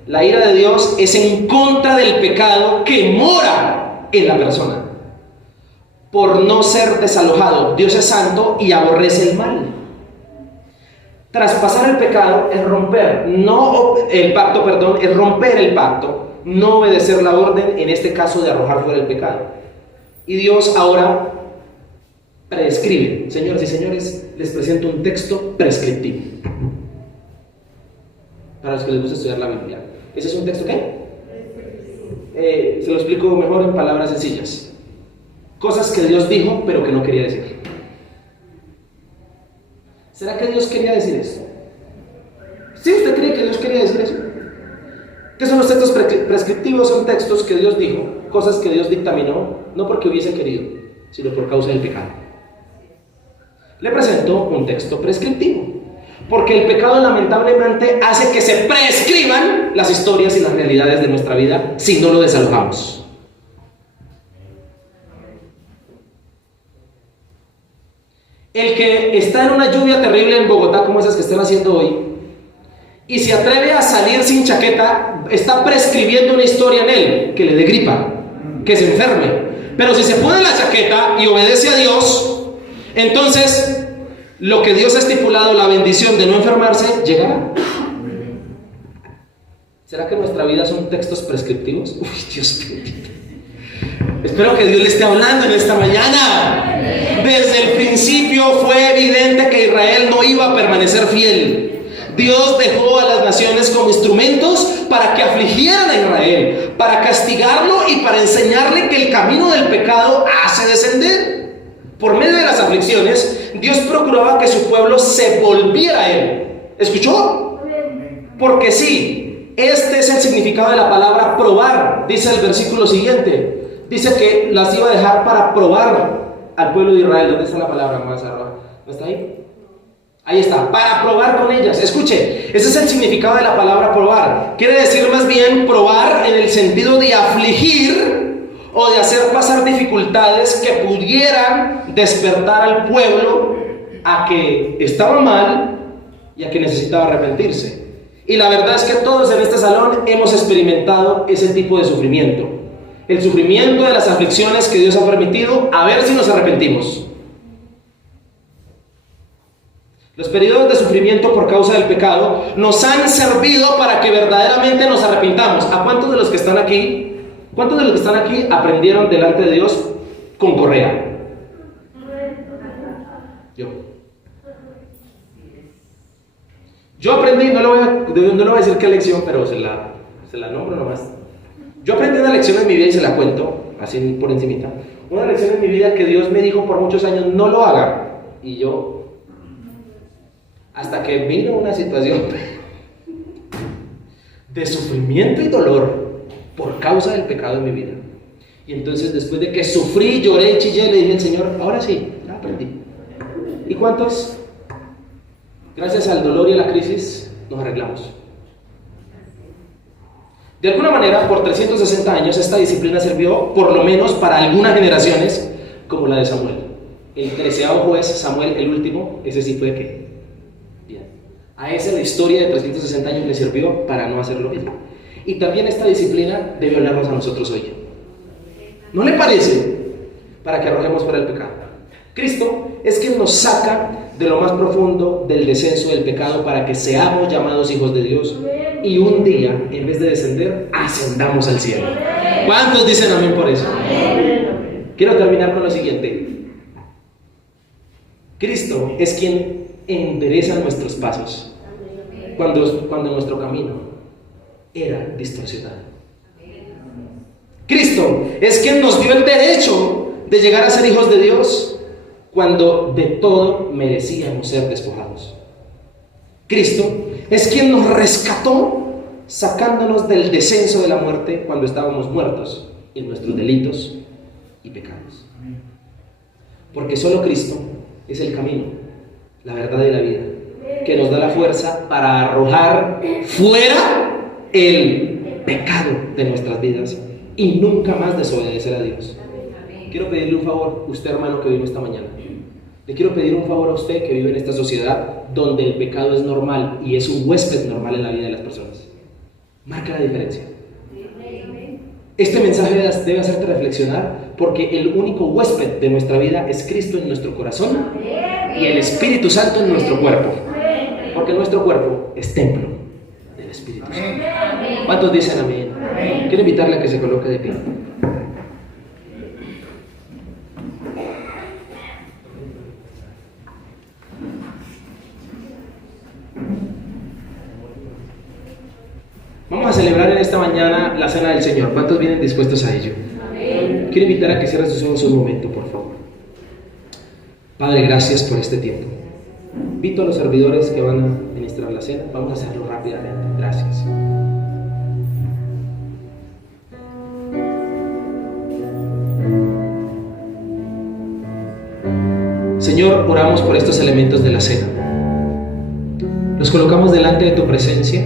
La ira de Dios es en contra del pecado que mora en la persona. Por no ser desalojado. Dios es santo y aborrece el mal. Traspasar el pecado es romper, es romper el pacto, no obedecer la orden, en este caso de arrojar fuera el pecado. Y Dios ahora prescribe. Señoras y señores, les presento un texto prescriptivo. Para los que les gusta estudiar la Biblia. ¿Ese es un texto qué? Se lo explico mejor en palabras sencillas. Cosas que Dios dijo, pero que no quería decir. ¿Será que Dios quería decir eso? ¿Sí usted cree que Dios quería decir eso? ¿Qué son los textos prescriptivos? Son textos que Dios dijo, cosas que Dios dictaminó, no porque hubiese querido, sino por causa del pecado. Le presento un texto prescriptivo, porque el pecado lamentablemente hace que se prescriban las historias y las realidades de nuestra vida si no lo desalojamos. El que está en una lluvia terrible en Bogotá como esas que están haciendo hoy y se atreve a salir sin chaqueta, está prescribiendo una historia en él, que le dé gripa, que se enferme. Pero si se pone la chaqueta y obedece a Dios, entonces lo que Dios ha estipulado, la bendición de no enfermarse, llegará. ¿Será que nuestra vida son textos prescriptivos? Uy, Dios mío. Espero que Dios le esté hablando en esta mañana. Desde el principio fue evidente que Israel no iba a permanecer fiel. Dios dejó a las naciones como instrumentos para que afligieran a Israel, para castigarlo y para enseñarle que el camino del pecado hace descender. Por medio de las aflicciones, Dios procuraba que su pueblo se volviera a Él. ¿Escuchó? Porque sí, este es el significado de la palabra probar. Dice el versículo siguiente. Dice que las iba a dejar para probar al pueblo de Israel. ¿Dónde está la palabra más arriba? ¿No está ahí? Ahí está, para probar con ellas. Escuche, ese es el significado de la palabra probar. Quiere decir más bien probar en el sentido de afligir o de hacer pasar dificultades que pudieran despertar al pueblo a que estaba mal y a que necesitaba arrepentirse. Y la verdad es que todos en este salón hemos experimentado ese tipo de sufrimiento. El sufrimiento de las aflicciones que Dios ha permitido, a ver si nos arrepentimos. Los periodos de sufrimiento por causa del pecado nos han servido para que verdaderamente nos arrepintamos. ¿A cuántos de los que están aquí, aprendieron delante de Dios con correa? Yo aprendí, no le voy a decir qué lección, pero se la nombro nomás. Yo aprendí una lección en mi vida y se la cuento, así por encimita. Una lección en mi vida que Dios me dijo por muchos años, no lo haga. Y yo, hasta que vino una situación de sufrimiento y dolor por causa del pecado en mi vida. Y entonces después de que sufrí, lloré y chillé, le dije al Señor, ahora sí, ya aprendí. ¿Y cuántos? Gracias al dolor y a la crisis nos arreglamos. De alguna manera, por 360 años, esta disciplina sirvió, por lo menos para algunas generaciones, como la de Samuel. El 13º juez, Samuel, el último, ese sí fue ¿qué? Bien. A ese la historia de 360 años le sirvió para no hacer lo mismo. Y también esta disciplina debe hablarnos a nosotros hoy. ¿No le parece? Para que arrojemos fuera el pecado. Cristo es quien nos saca de lo más profundo del descenso del pecado para que seamos llamados hijos de Dios y un día, en vez de descender, ascendamos al cielo. ¿Cuántos dicen amén por eso? Quiero terminar con lo siguiente. Cristo es quien endereza nuestros pasos cuando nuestro camino era distorsionado. Cristo es quien nos dio el derecho de llegar a ser hijos de Dios cuando de todo merecíamos ser despojados. Cristo es quien nos rescató sacándonos del descenso de la muerte cuando estábamos muertos en nuestros delitos y pecados. Porque solo Cristo es el camino, la verdad y la vida, que nos da la fuerza para arrojar fuera el pecado de nuestras vidas y nunca más desobedecer a Dios. Quiero pedirle un favor, usted hermano que vive esta mañana. Le quiero pedir un favor a usted que vive en esta sociedad donde el pecado es normal y es un huésped normal en la vida de las personas. Marca la diferencia. Este mensaje debe hacerte reflexionar porque el único huésped de nuestra vida es Cristo en nuestro corazón y el Espíritu Santo en nuestro cuerpo. Porque nuestro cuerpo es templo del Espíritu Santo. ¿Cuántos dicen amén? Quiero invitarle a que se coloque de pie. Vamos a celebrar en esta mañana la cena del Señor. ¿Cuántos vienen dispuestos a ello? Amén. Quiero invitar a que cierren sus ojos un momento, por favor. Padre, gracias por este tiempo. Invito a los servidores que van a ministrar la cena. Vamos a hacerlo rápidamente. Gracias. Señor, oramos por estos elementos de la cena. Los colocamos delante de tu presencia.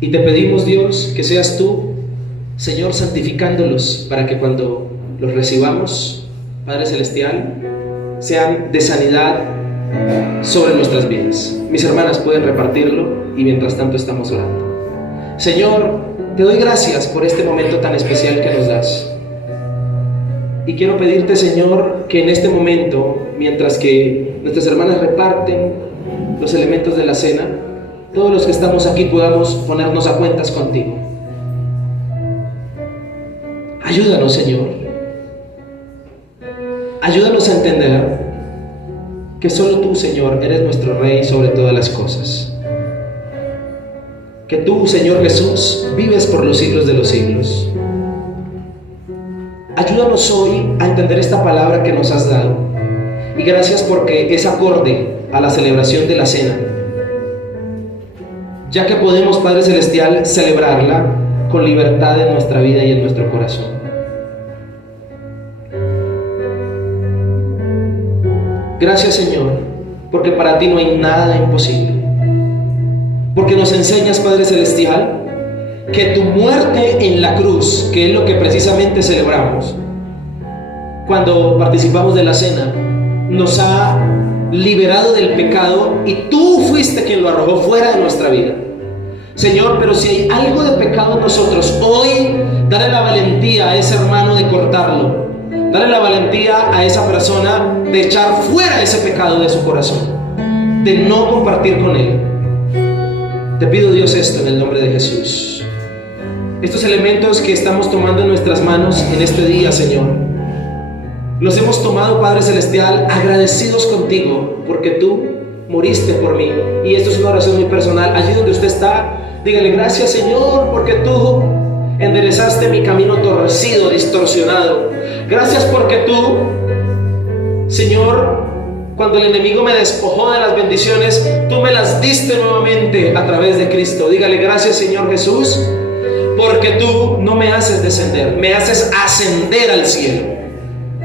Y te pedimos, Dios, que seas tú, Señor, santificándolos para que cuando los recibamos, Padre Celestial, sean de sanidad sobre nuestras vidas. Mis hermanas pueden repartirlo y mientras tanto estamos orando. Señor, te doy gracias por este momento tan especial que nos das. Y quiero pedirte, Señor, que en este momento, mientras que nuestras hermanas reparten los elementos de la cena, todos los que estamos aquí podamos ponernos a cuentas contigo. Ayúdanos, Señor. Ayúdanos a entender que solo tú, Señor, eres nuestro Rey sobre todas las cosas. Que tú, Señor Jesús, vives por los siglos de los siglos. Ayúdanos hoy a entender esta palabra que nos has dado. Y gracias porque es acorde a la celebración de la cena, ya que podemos, Padre Celestial, celebrarla con libertad en nuestra vida y en nuestro corazón. Gracias, Señor, porque para ti no hay nada imposible. Porque nos enseñas, Padre Celestial, que tu muerte en la cruz, que es lo que precisamente celebramos cuando participamos de la cena, nos ha liberado del pecado y tú fuiste quien lo arrojó fuera de nuestra vida. Señor, pero si hay algo de pecado en nosotros, hoy dale la valentía a ese hermano de cortarlo. Dale la valentía a esa persona de echar fuera ese pecado de su corazón, de no compartir con él. Te pido, Dios, esto en el nombre de Jesús. Estos elementos que estamos tomando en nuestras manos en este día, Señor, los hemos tomado, Padre Celestial, agradecidos contigo, porque tú moriste por mí. Y esto es una oración muy personal. Allí donde usted está, dígale: gracias, Señor, porque tú enderezaste mi camino torcido, distorsionado. Gracias porque tú, Señor, cuando el enemigo me despojó de las bendiciones, tú me las diste nuevamente a través de Cristo. Dígale: gracias, Señor Jesús, porque tú no me haces descender, me haces ascender al cielo.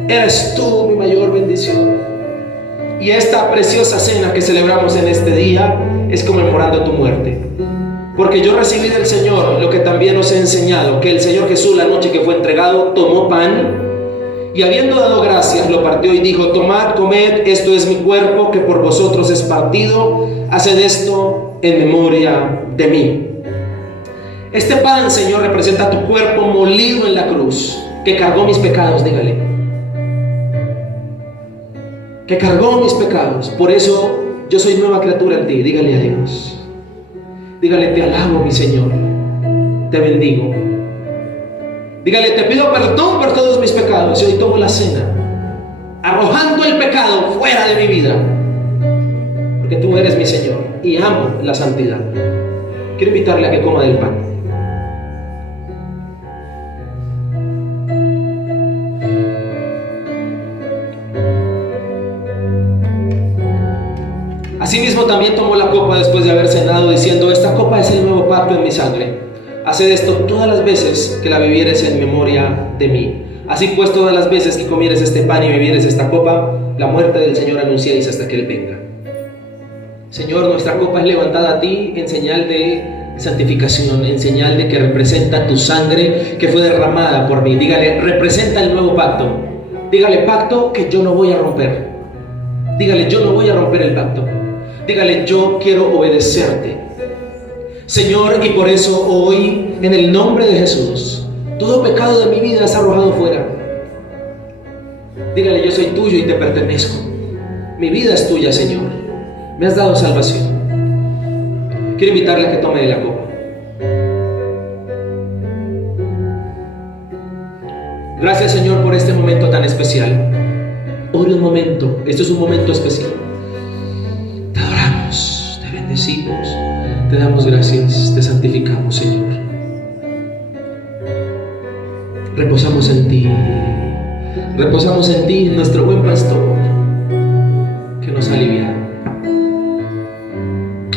Eres tú mi mayor bendición. Y esta preciosa cena que celebramos en este día es conmemorando tu muerte. Porque yo recibí del Señor lo que también os he enseñado, que el Señor Jesús, la noche que fue entregado, tomó pan y habiendo dado gracias, lo partió y dijo: tomad, comed, esto es mi cuerpo que por vosotros es partido, haced esto en memoria de mí. Este pan, Señor, representa tu cuerpo molido en la cruz, que cargó mis pecados. Dígale: que cargó mis pecados. Por eso yo soy nueva criatura en ti. Dígale a Dios. Dígale: te alabo, mi Señor, te bendigo. Dígale: te pido perdón por todos mis pecados. Y hoy tomo la cena, arrojando el pecado fuera de mi vida, porque tú eres mi Señor y amo la santidad. Quiero invitarle a que coma del pan. Asimismo también tomó la copa después de haber cenado, diciendo: esta copa es el nuevo pacto en mi sangre. Haced esto todas las veces que la bebieres en memoria de mí. Así pues, todas las veces que comieres este pan y bebieres esta copa, la muerte del Señor anunciáis hasta que Él venga. Señor, nuestra copa es levantada a ti en señal de santificación, en señal de que representa tu sangre que fue derramada por mí. Dígale: representa el nuevo pacto. Dígale: pacto que yo no voy a romper. Dígale: yo no voy a romper el pacto. Dígale: yo quiero obedecerte, Señor, y por eso hoy, en el nombre de Jesús, todo pecado de mi vida es arrojado fuera. Dígale: yo soy tuyo y te pertenezco. Mi vida es tuya, Señor. Me has dado salvación. Quiero invitarle a que tome de la copa. Gracias, Señor, por este momento tan especial. Ore un momento. Esto es un momento especial. Te adoramos, te bendecimos, te damos gracias, te santificamos, Señor. Reposamos en ti, nuestro buen pastor, que nos alivia.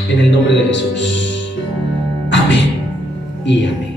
En el nombre de Jesús. Amén y amén.